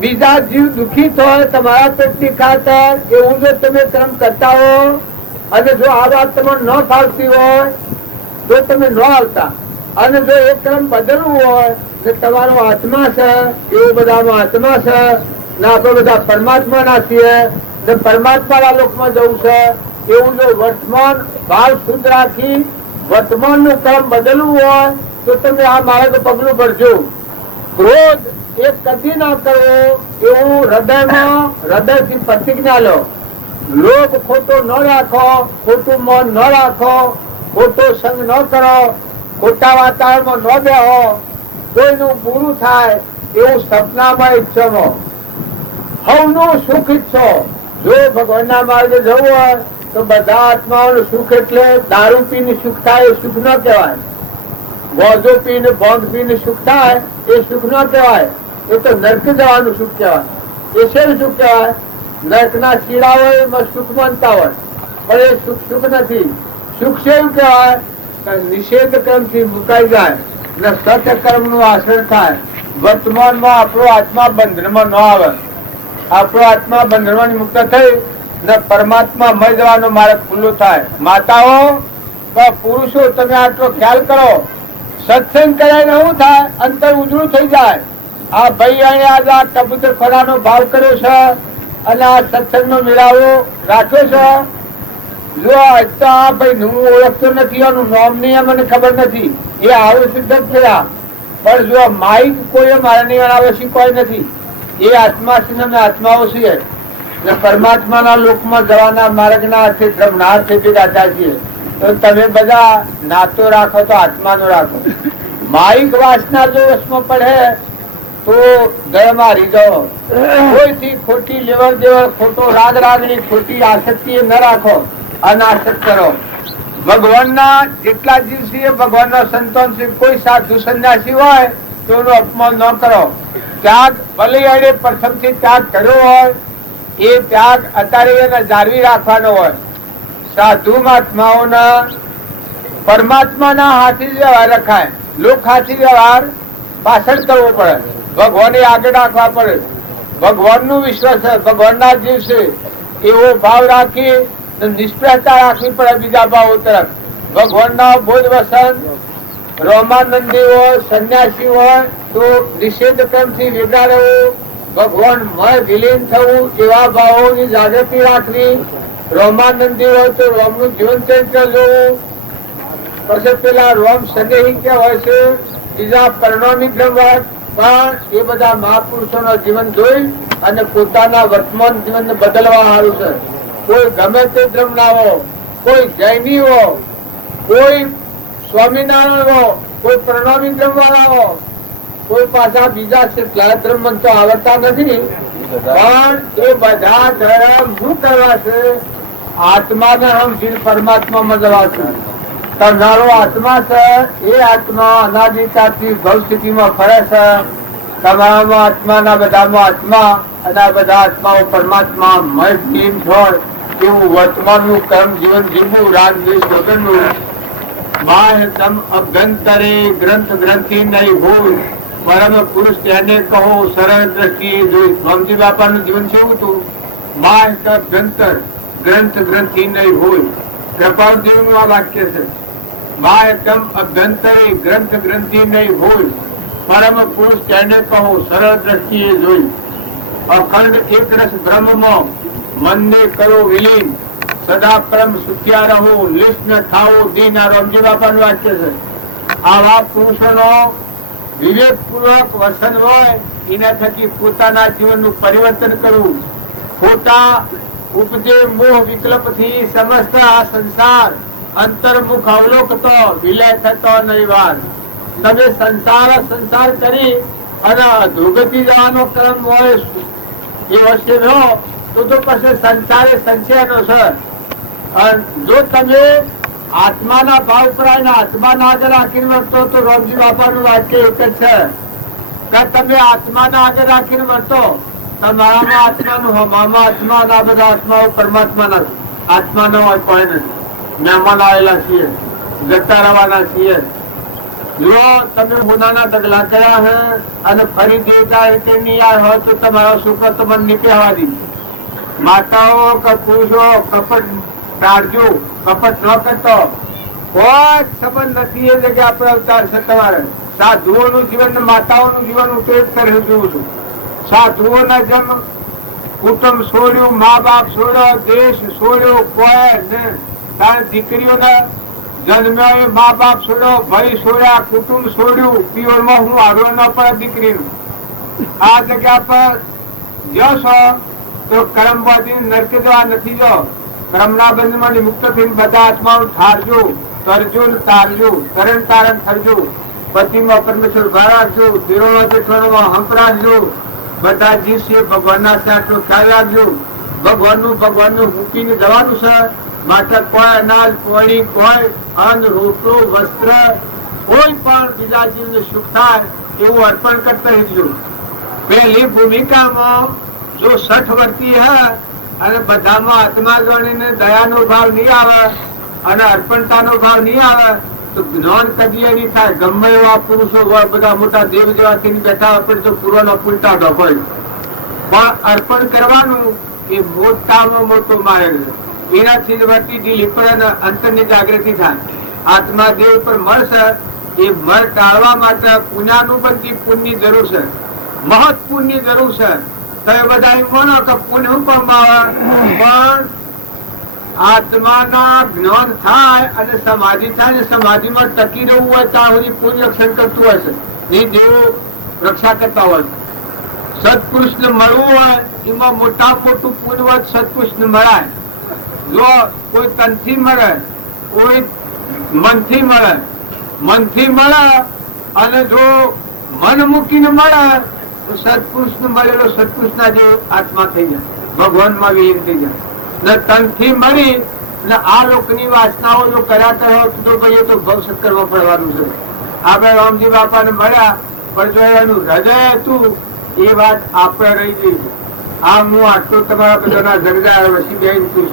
બીજા જીવ દુખી થાય તમારા પેટની ખાતર એવું જો તમે કર્મ કરતા હો, અને જો આ વાત તમને ન ફાવતી હોય તો તમે ન આવતા. અને જો એ ક્રમ બદલવું હોય તો તમારો આત્મા છે, એવું બધાનો આત્મા છે ને આપણે બધા પરમાત્મા ના છીએ ને પરમાત્મા ના લોકમાં જવું છે. એવું જો વર્તમાન ભાવ શુદ્ધ રાખી વર્તમાન નું કર્મ બદલવું હોય તો તમે આ માર્ગ પગલું ભરજો. ક્રોધ એ કદી ના કરવો એવું હૃદયથી પ્રતિજ્ઞા લો. લોભ ખોટો ન રાખો, ખોટું મન ન રાખો, ખોટો સંગ ન કરો, ખોટા વાતાવરણમાં ન બેહો, કોઈનું બુરું થાય એવું સપનામાં ઈચ્છો. હવનું સુખ ઈચ્છો, જો ભગવાનના માર્ગે જવું હોય તો બધા આત્માઓનું સુખ એટલે દારૂ પીને સુખ થાય એ સુખ ન કહેવાય, ગોજો પીને ભોગ પીને સુખ થાય એ સુખ ન કહેવાય, એ તો નર્ક જવાનું સુખ કહેવાય. એ શેનું સુખ કહેવાય? નર્કના શીડા હોય એમાં સુખ માનતા હોય, પણ એ સુખ સુખ નથી. સુખ શેવું કહેવાય? નિષેધ કર્મથી મુકાઈ જાય ને સત્ય કર્મનું આચરણ થાય. વર્તમાનમાં આપણો આત્મા બંધનમાં ન આવે, આપણો આત્મા બંધનમાં મુક્ત થઈ ને પરમાત્મા મળી જવાનો માર્ગ ખુલ્લો થાય. માતાઓ પુરુષો તમે આટલો ખ્યાલ કરો, સત્સંગ કરાય શું થાય? અંતર ઉજળું થઈ જાય. આ ભાઈ આજે આ કબૂતર ખોરાનો ભાવ કર્યો છે અને આ સત્સંગનો મેળાવો રાખ્યો છે. જો આ ભાઈ હું ઓળખતો નથી, આનું નામ નહીં મને ખબર નથી, એ આવું સિદ્ધ થયા. પણ જો માઇક કોઈ મારા નહીં આવે છે કોઈ નથી. એ આત્મા છે ને આત્માઓ છીએ ને પરમાત્માના લોકમાં જવાના માર્ગના હાથે ધર્મના હાથે ભેગા થાય છીએ. તો તમે બધા નાતો રાખો તો આત્માનો રાખો. માઇક વાસના જો વશમાં પડે તો ગળમાં હરી જાઓ. કોઈથી ખોટી લેવડ દેવડ, ખોટો રાગ રાગની ખોટી આસક્તિ ન રાખો, અનાસક્ત કરો. ભગવાનના જેટલા જીવ છે ભગવાનના સંતાન છે, કોઈ સાધુ સંન્યાસી હોય તો એનું અપમાન ન કરો. ત્યાગ ભલે એને પ્રથમથી ત્યાગ કર્યો હોય એ ત્યાગ અત્યારે એને જાળવી રાખવાનો હોય. સાધુ મહાત્માઓના પરમાત્માના હાથી વ્યવહાર રખાય, લોક હાથી વ્યવહાર પાછળ કરવો પડે, ભગવાને આગળ રાખવા પડે. ભગવાનનું વિશ્વાસ છે, ભગવાનના જીવ છે એવો ભાવ રાખી નિષ્પ્રહતા રાખવી પડે બીજા ભાવો તરફ. ભગવાનના બોધ વસન રોમાનંદી હોય, સંન્યાસી હોય તો નિષેધ કર્મથી વેગા રહેવું, ભગવાન મય વિલીન થવું એવા ભાવોની જાગૃતિ રાખવી. રોમાનંદી હોય તો રોમનું જીવન ચરિત્ર જોવું. પછી પેલા રોમ સંદેહી ક્યાં હોય છે, બીજા પરિણામી ક્રમવાદ, પણ એ બધા મહાપુરુષોના જીવન જોઈ અને પોતાના વર્તમાન જીવનને બદલવા સારું છે. કોઈ ગમે તે ધર્મ ના હો, કોઈ જૈની હો, કોઈ સ્વામિનારાયણ હો, કોઈ પ્રણામી ધર્મ વાળા હો, કોઈ પાછા બીજા કેટલા ધર્મ તો આવડતા નથી, પણ એ બધા ધર્મ શું કરવા છે? આત્માને સમજીને પરમાત્મામાં જવા છે. તમારો આત્મા છે એ આત્મા અનાદિકાળથી ભવ સ્થિતિમાં ફરે છે. તમારામાં આત્માના બધામાં આત્મા અને આ બધા આત્માઓ પરમાત્મા મય જીવ હોય એવું વર્તમાનનું કર્મ જીવન જીવવું, રાગ દ્વેષ વગરનું. બાહ્યતમ અભ્યંતરે ગ્રંથ ગ્રંથિ નહીં હોય, પરમ પુરુષ તેને કહો સરળ દ્રષ્ટિએ જોઈ. સ્વામીજી બાપાનું જીવન કેવું હતું? બાહ્ય અભ્યંતર ગ્રંથ ગ્રંથિ નહીં હોય. કૃપાળદેવનું આ વાક્ય છે. બાહ્યતમ અભ્યંતરે ગ્રંથ ગ્રંથિ નહીં હોય, પરમ પુરુષ તેને કહો સરળ દ્રષ્ટિએ જોઈ. અખંડ એક રસ બ્રહ્મમાં મનને કરો વિલીન, સદા પરમ સુખ્યા રહો, લિસ્ટ ન થાઓ દીન. આ રામજી બાપાનું વાક્ય છે. આવા પુરુષોનો વિવેકપૂર્વક વર્તન હોય એના થકી પોતાના જીવનનું પરિવર્તન કરવું. ખોટા ઉપજે મોહ વિકલ્પથી સમસ્ત આ સંસાર અંતર્મુખ અવલોકતો વિલય થતો નહીં વાર. તમે સંસાર કરી અને અધોગતિ જવાનો ક્રમ હોય એ વર્ષે રહો તો પછી સંસારે સંશયનો છે. જો તમે આત્માના ભાવ પર આત્માના આગળ રાખીને વર્તો તો રામજી બાપાનું વાક્ય એક જ છે કે તમે આત્માના આગળ રાખીને વર્તો, તમારામાં આત્માનું હમામાં આત્મા, આ બધા આત્માઓ પરમાત્માના આત્મા ન હોય કોઈ નથી. મહેમાન આવેલા છીએ, જતા રહેવાના છીએ. જો તમે ગુનાના ડગલા કર્યા હે અને ફરી દેવતા રીતે નહીં હોય તો તમારો શુક્ર તમને નીકળવા દી. માતાઓ કે પુરુષો કપટ ટાળજો, કપટ ન કરતો. કોઈ સંબંધ નથી એ જગ્યા આપણે અવતાર છે તમારે. સાધુઓનું જીવન, માતાઓનું જીવન હું તો એક તરફ જોઉં છું. સાધુઓના જન્મ, કુટુંબ છોડ્યું, મા બાપ છોડ્યો, દેશ છોડ્યો, કોઈ દીકરીઓના જન્મ્યા મા બાપ છોડ્યો, ભાઈ છોડ્યા, કુટુંબ છોડ્યું. પિયોરમાં હું હારો ન પડે દીકરીનું. આ જગ્યા પર જશો તો કર્મ બાંધી નરકે જવા નથી. જો કર્મના બંધમાં મુક્ત થઈને બધા આત્માઓ ઠારજો, તરજો ને તારજો, તરણ તારણ થરજો. પતિમાં પરમેશ્વર ઘર રાખજો, દેરોમાં જેઠવાડોમાં હંપ રાખજો. બધા જીવ છે ભગવાનના આટલો ખ્યાલ રાખજો. ભગવાનનું મૂકીને જવાનું છે. માટે કોઈ અનાજ પાણી, કોઈ અન્ન રોટલો વસ્ત્ર, કોઈ પણ બીજા જીવને સુખ થાય એવું અર્પણ કરતા રહેજો. પહેલી ભૂમિકામાં જો સઠ વર્તી હે અને બધામાં આત્મા ગણીને દયાનો ભાવ નહીં આવે અને અર્પણતાનો ભાવ નહીં આવે તો જ્ઞાન કદી નહીં થાય. ગમે એવા પુરુષો હોય, બધા મોટા દેવ જેવાથી બેઠા આપણે તો પૂર્વનો પૂરતા ઢોકળ પણ અર્પણ કરવાનું એ મોટામાં મોટો માર્ગ છે. એનાથી જ વર્તી લીપડ અંતરની જાગૃતિ થાય. આત્મા દેવ પર મળશે. એ મર ટાળવા માટે પુણ્યાનું બધી પુણ્યની જરૂર છે, મહત પુણ્યની જરૂર છે. તો એ બધા એમ માનો કે પુણ્ય હું કમાવે, પણ આત્માના જ્ઞાન થાય અને સમાધિ થાય ને સમાધિમાં ટકી રહેવું હોય ત્યાં સુધી પુણ્ય રક્ષણ કરતું હોય છે. એ દેવો રક્ષા કરતા હોય. સત્પુરુષને મળવું હોય એમાં મોટા મોટું પુણ્ય હોય સત્પુરુષને મળાય. જો કોઈ તનથી મળે, કોઈ મનથી મળે, મનથી મળે અને જો મન મૂકીને મળે તો સત્પુરુષને મળેલો સત્પુરુષના જેવો આત્મા થઈ જાય, ભગવાનમાં વિલીન થઈ જાય. ને તનથી મળી ને આ લોકની વાસનાઓ જો કર્યા કરો તો ભાઈ તો ભવ કરવા પડવાનું છે. આપણે રામજી બાપાને મળ્યા પણ જો એનું હૃદય હતું એ વાત આપણે રહી ગઈ. આ હું આટલું તમારા બધાના જગદાર વસી બેન છું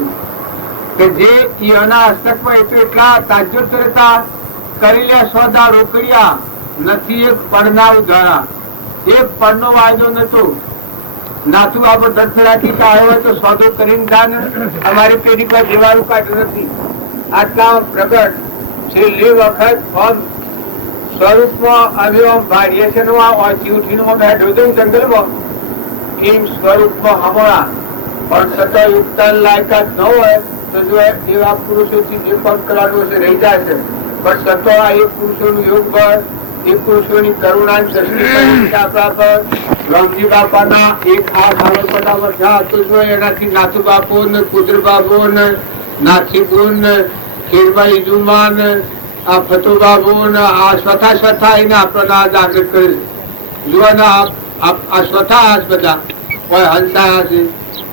કે જે એના હસ્તકમાં એટલા તાજ્જુબ રહેતા કરી લે સોદા રોકડિયા નથી. એક પડના ઉધારા, એક પડનો વાયદો નતો. નાતું બાપો દર્શ રાખી કે આવ્યો હોય તો સોદો કરીને થાય. અમારી પેઢી પર દેવાનું કાઢ્યું નથી. આટલા પ્રગટ છેલ્લી વખત ફોર્મ સ્વરૂપમાં અમે ભાડીએ છે ઉઠીને બેઠો છું જંગલમાં એમ સ્વરૂપમાં હમણાં પણ છતાં યુક્તાન લાયકાત ન હોય તો જો એવા પુરુષોથી જે પગ કરવાનું હશે રહી જાય છે. પણ છતાં આ એક પુરુષોનું યોગ બળ, એક પુરુષોની કરુણા દ્રષ્ટિ આપણા પર રામજી બાપાના એક આ ભાવપટા વધ્યા હતો જો એનાથી નાથુ બાપુ ને કુદર બાબુ ને નાથીબુ ને ખેરભાઈ જુમા ને આ ફતુ બાબુ ને આ સ્વથા એને આપણને જાગૃત કરે. જોવાના આ સ્વથા બધા કોઈ હંસા છે,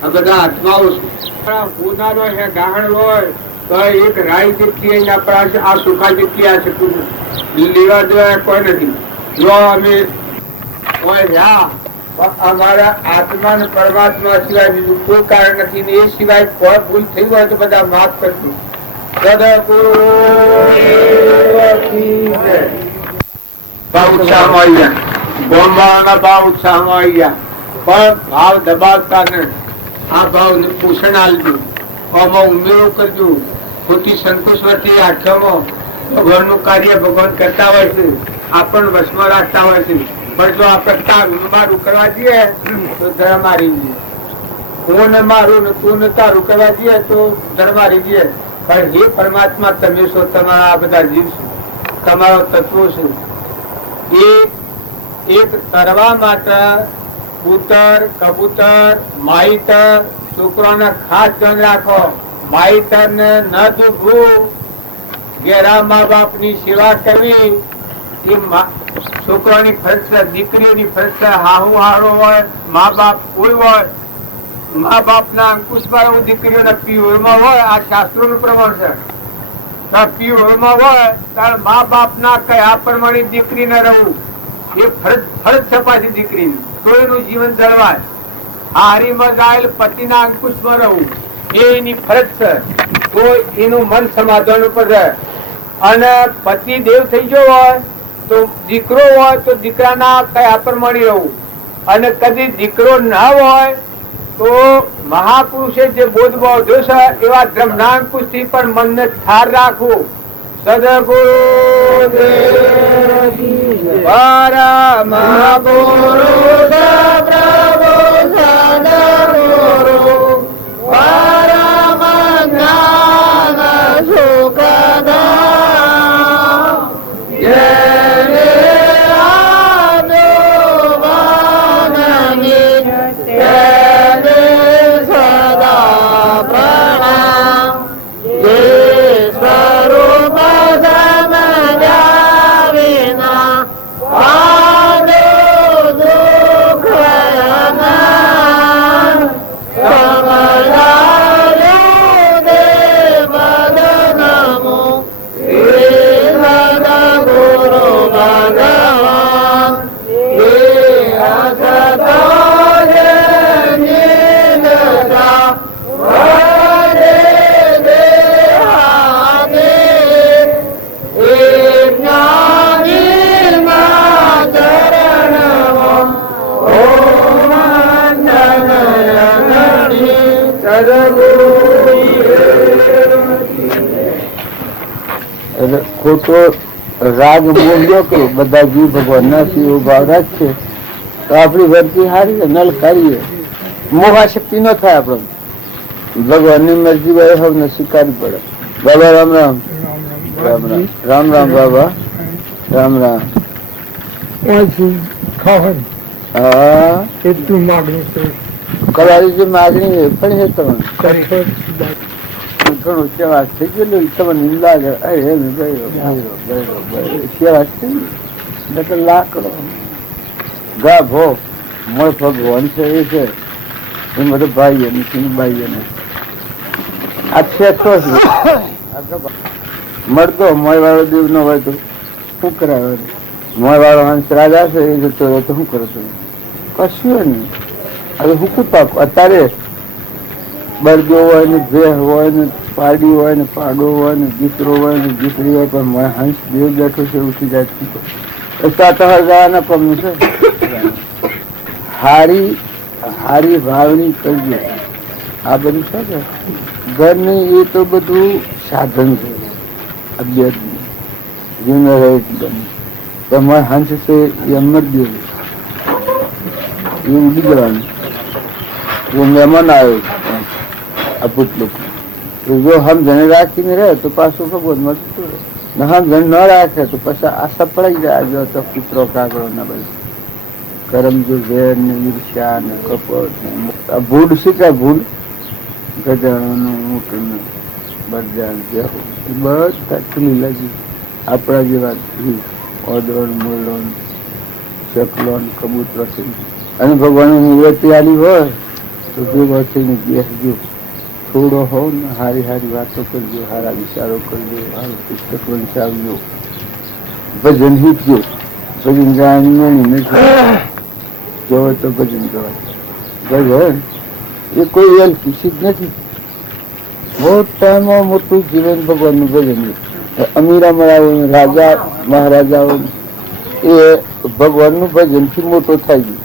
આ બધા આત્માઓ છે. પૂનાનો છે ગાહણ હોય તો એક રાય જેટલી આપણા આ સુખા જેટલી આ છે. લેવા દેવા કોઈ નથી. જો અમે કોઈ રહ્યા અમારા આત્મા ને પરમાત્મા સિવાય બીજું કોઈ કારણ નથી ને એ સિવાય કોઈ ભૂલ થઈ હોય તો બધા માફ કરશું. ભાવ ઉત્સાહમાં આવી ગયા, બોમ્બાના ભાવ ઉત્સાહમાં આવી ગયા, પણ ભાવ દબાવતા ને આ ભાવ ને પોષણ આપજો, આમાં ઉમેરો કરજો. ખોટી સંકોચ વચ્ચે આઠમાં ભગવાનનું કાર્ય ભગવાન કરતા હોય છે, આપણને વશમાં રાખતા હોય છે. પણ જો આપણે મારું કરવા જઈએ તો ધર્મ હારી જઈએ. હું ને મારું ને તું ને તારું કરવા જઈએ તો ધર્મ હારી જઈએ. પણ હે પરમાત્મા તમે છો, તમારા આ બધા જીવ છો, તમારો તત્વો છે. એ એક કરવા માટે કૂતર, કબૂતર, માહિતર, છોકરાને ખાસ ધ્યાન રાખો. માહિતર ને ન દુભવું, ઘેરા મા બાપ ની સેવા કરવી એ છોકરાની ફરજ છે, દીકરીઓની ફરજ છે. હાહુ હારો હોય, મા બાપ કોઈ હોય, મા બાપ ના અંકુશ પર દીકરીઓના પીઓમાં હોય. આ શાસ્ત્રો નું પ્રમાણ છે. પીઓમાં હોય ત્યારે મા બાપ ના કયા પ્રમાણે દીકરી ને રહેવું એ ફરજ છે પાછી દીકરીની, તો એનું જીવન જળવાય. હારીમાં જાયેલ પતિના અંકુશમાં રહેવું એ એની ફરજ છે, તો એનું મન સમાધાન ઉપર રહે. અને પતિ દેવ થઈ ગયો હોય તો દીકરો હોય તો દીકરાના કયા પ્રમાણે રહેવું. અને કદી દીકરો ના હોય તો મહાપુરુષે જે બોધ બાંધ્યો છે એવા બ્રહ્માંકુશ થી પણ મનને ઠાર રાખવું. સદગુરુ પરમ પુરુષ પ્રભુ સદગુરુ પરમ જ્ઞાન સુખદાતા જેને આદુવાનની તેને સદા પ્રણામ. જે સ્વરૂપ સમજ્યા વિના આદુ એટલે ખોટો રાગ બોલ્યો કે બધા જીવ ભગવાનના શિવ ભાવ રાખશે તો આપણી વર્તી હારી નલ કરીએ મોહા શક્તિ ન થાય આપણને ભગવાનની મરજી હોય હવે સ્વીકારવી પડે. બાબા રામ રામ. રામ રામ. રામ રામ બાબા. રામ રામ. હા એટલું માગણી કરાવી જે માગણી પણ છે તમને ઘણું સેવા થઈ ગયેલું તમને નિંદા સેવા થઈ લાકડો ગા ભો મળ ભગવાન છે એ છે એ બધું ભાઈ નથી ભાઈ આ છે મળતો મોય વાળો દેવ નો હોય તો શું કરાવે મોય વાળો હંસ રાજા છે એ જતો રહે તો શું કરો તમે કશું નહીં. હવે હુકું પાક અત્યારે બરજો હોય ને ભેહ હોય ને પાડી હોય ને પાડો હોય ને દીકરો હોય ને દીકરી હોય પણ હંસ દેવ બેઠો છે ઉઠી જાય જવાના પગનું છે. હારી ભાવની કરજો આ બધું છે ને ઘરની એ તો બધું સાધન છે અભ્યાસ જીવન રહે તમારે હંસ છે એ અમર દેવ એ ઉડી જવાનું એ મહેમાન આવ્યો આ પુતલું જો સમજણ રાખીને રહે તો પાછું ભગવાન મળતું રહે ને સમજણ ન રાખે તો પછી આશા પડાઈ જાય જો તો પુત્રો કાગળો ના બધું કરમ જો ઝેર ને ઈર્ષ્યા ને કપટ ને ભૂડ શીખાય ભૂડ ગજાનું મૂકનું બધાન બધા ખુલી લાગી આપણા જેવા ઓદરણ મોરડોન ચકલોન કબૂતર અને ભગવાનની નિવૃત્તિ આલી હોય તો ભેગો થઈને બેસજો થોડો હોવ ને હારી વાતો કરજો સારા વિચારો કરજો સારું પુસ્તક વંચાવજો ભજન હીચજો ભજન ગાવાની મેળવી નથી જોવે તો ભજન ગવાય ભજન એ કોઈ એલકી સિદ્ધ નથી. મોટામાં મોટું જીવન ભગવાનનું ભજન અમીરા મળાવો રાજા મહારાજાઓ એ ભગવાનનું ભજનથી મોટો થાય ગયું.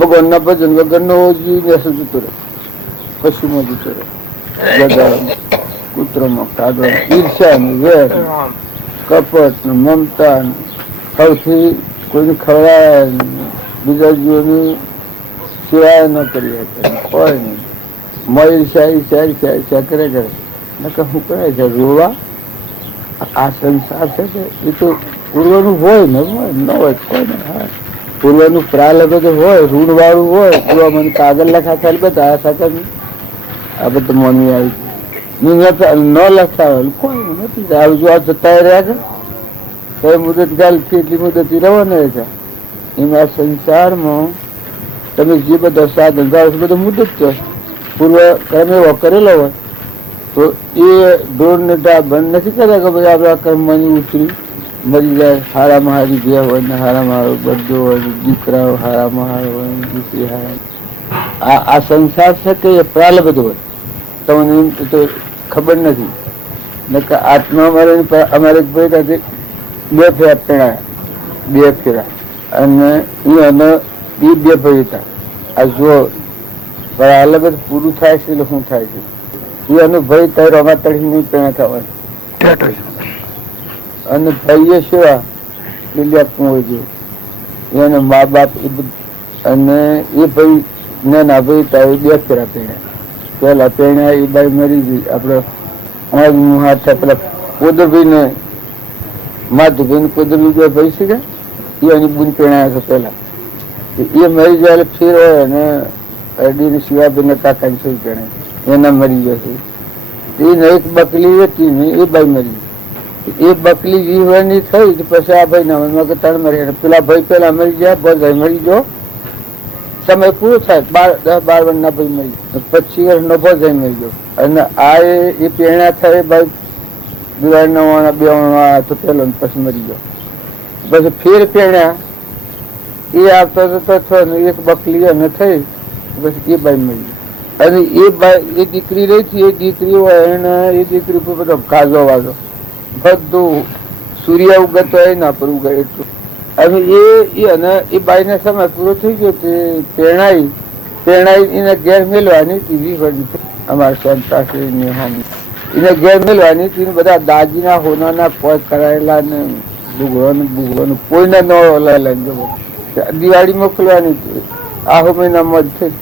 ભગવાનના ભજન વગરનો જીવ બેસો જતો રહે પશુમાં જતો રહે ગદા કૂતરોમાં કાઢો ઈર્ષ્યા ને વેર કપટ ને મમતા સૌથી કોઈને ખવડાય બીજા જીવોની સેવા ન કરી શકે કોઈ નહીં ઈર્ષ્યા કરે નકર શું કરે છે રોવા. આ સંસાર છે કે એ તો પૂર્વનું હોય ને ન હોય કોઈ ને પૂર્વનું પ્રાલબ્ધ હોય ઋણ વાળું હોય જો મને કાગળ લખા થાય બધા સાથે આ બધું મની આવી ન લખાવે કોઈ નથી આવી જો જતા રહ્યા છે તો મુદત ગાલથી એટલી મુદત રહેવાના છે. એમાં સંસારમાં તમે જે બધા સાધન જાઓ છો બધો મુદત છે પૂર્વ કર્મ એવો કરેલો હોય તો એ ઢોર ને બંધ નથી કર્યા કે ભાઈ આપણા કર્મની ઉતરી મરી જાય. હારામાં હારી ગયા હોય ને હારામાં હારો બધો હોય દીકરાઓ હારામાં હારો હોય દીકરી હારા આ સંસાર છે કે એ પ્રાલબ્ધ હોય તમને તો ખબર નથી. નકર આત્મા અમારે ભાઈ બે ફેરા પેણાયા 2 ફેરા અને એ 2 ભાઈ હતા. આ જો પ્રાલબ્ધ પૂરું થાય છે એટલે શું થાય છે એ અનુભય તારો રમા તળી નહીં પેણા થવાય અને ભાઈએ સેવા આપવું હોય છે એને મા બાપ અને એ ભાઈ ના ભાઈ તારે 2 ફેરા પેણ્યા પેલા પેણ્યા એ બાઈ મરી ગઈ આપણે હાથ પેલા પોદરભાઈ ને માધુભાઈ ને પોદરભાઈ 2 ભાઈ છે કે એ એની બુન પેણાયા છે પેલા એ મરી જાય ફેર હોય ને અડીને શિવાભાઈ ને કાકા ની પેણે એના મરી જશે. એને એક બકલી હતી ને એ બાઈ મરી એ બકલી જીવવાની થઈ પછી આ ભાઈ ના મનમાં કે ત્રણ મરી પેલા ભાઈ પેલા મરી જાય ભાઈ મરી ગયો સમય પૂરો થાય 10-12 વર્ષના ભાઈ મરી 25 વર્ષનો ભાઈ મરી ગયો અને આ એ પેણા થાય ભાઈ દિવાળીના 2 તો પેલો પછી મરી ગયો પછી ફેર પેણ્યા એ આવતો જતો ને એક બકલી અને થઈ પછી એ બાઈ મરી ગઈ અને એ બાઈ એ દીકરી રહી હતી એ દીકરી હોય એને એ દીકરી ઉપર બધો ગાજો વાજો બધું સૂર્ય ઉગતો હોય ના પર ઉગે એટલું અને એ બાઈને સમય પૂરો થઈ ગયો તે પેણાઈ તેણે એને ઘેર મેળવાની ટીવી ભરી અમારા સંતાશ્રીની હામી એને ઘેર મેળવાની હતી બધા દાજીના હોનાના પોત કરાયેલા ને બુગવાનું કોઈને ન લઈને જવો દિવાળી મોકલવાની હતી આહો મહિનામાં જ થઈ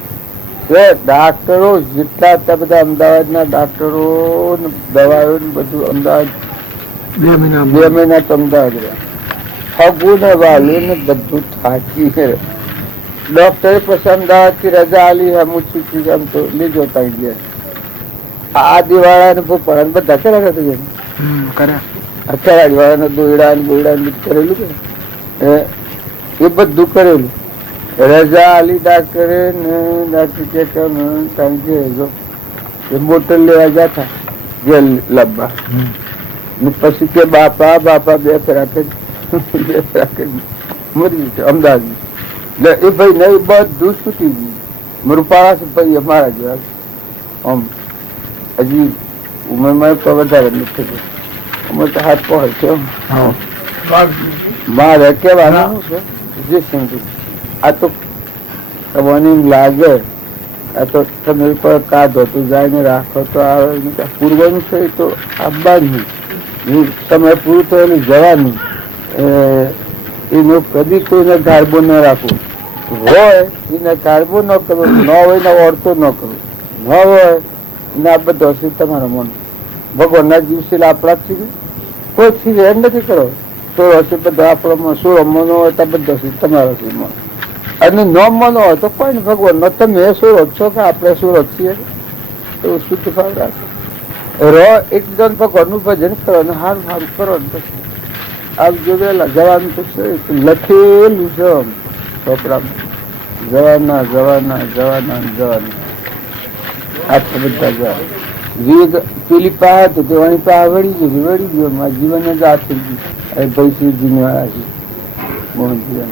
ડાક્ટરો જેટલા હતા બધા અમદાવાદના ડાક્ટરો દવાઓ બધું અમદાવાદ 2 મહિના તો અમદાવાદ રહ્યા હગુ ને વાલી ને બધું થાકી ડોક્ટરે પછી અમદાવાદ થી રજા આલી હું છૂટી આમ તો લીધો ત્યાં ગયા આ દિવાળા ને પણ બધા કર્યા હતા દિવાળા દોયડા ને બોયડા ને કરેલું કે એ બધું કરેલું રજા આલી ડાક્ટરે ને ડાક્ટર કે બોટલ લેવા જતા જેલ લબ્બા ને પછી કે બાપા 2 ફેરા કરી મરી ગયું અમદાવાદ એ ભાઈ નહીં બધું છૂટી ગયું રૂપાળા છે ભાઈ અમારા જેવા આમ હજી ઉંમરમાં તો વધારે નથી ઉંમર તો હાથ પહોંચે મારે કેવાનું છે જે સમજુ આ તો તમને એમ લાગે આ તો તમે પર કાઢો તો જાય રાખો તો આવે પૂરવાનું છે તો આવવાનું સમય પૂરું થયેલું જવાનું એનો કદી કોઈને ગારબો ન રાખવો હોય એને ગારબો ન કરવો ન હોય ને ઓળતો ન કરવો ન હોય એને આ બધો હશે તમારા મન ભગવાનના દિવસે આપણા જ છે કોઈ ચીજ એમ નથી કરો તો હશે બધા આપણો શું રમવાનો હોય તો બધો હશે તમારો છે મન અને ન મનો હોય તો કોઈ ને ભગવાન તમે સુરત છો કે આપણે સુરત છીએ એવું શુદ્ધ ભાવ રાખો એકદમ ભગવાનનું ભજન કરો ને હારું હારું કરો ને પછી આપ જો વેલા જવાનું તો છે લખેલું છે ચોપડામાં જવાના આ તો બધા જવા પેલી પાસે તો તેવાની પાસે વળી ગયો મારા જીવન જ આ થઈ ગયું ભૈસીજી વાળા છે મોહનજી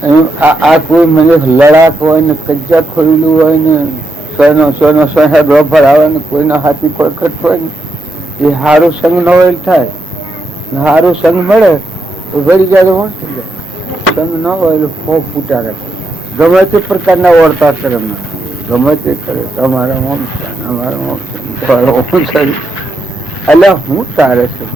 આ કોઈ મને લડાક હોય ને કજ્જા ખોલેલું હોય ને સોનો રોફર આવે ને કોઈના હાથી કોઈ ખટ હોય ને એ સારો સંગ ન હોય થાય સારો સંગ મળે તો વળી જાય તો વણ થઈ જાય સંગ ન હોય એટલે ફોક ફૂટા રાખે ગમે તે પ્રકારના વર્તા કરે ગમે તે કરે તમારા મોમ છે અમારા મોમ છે એટલે હું તારે છે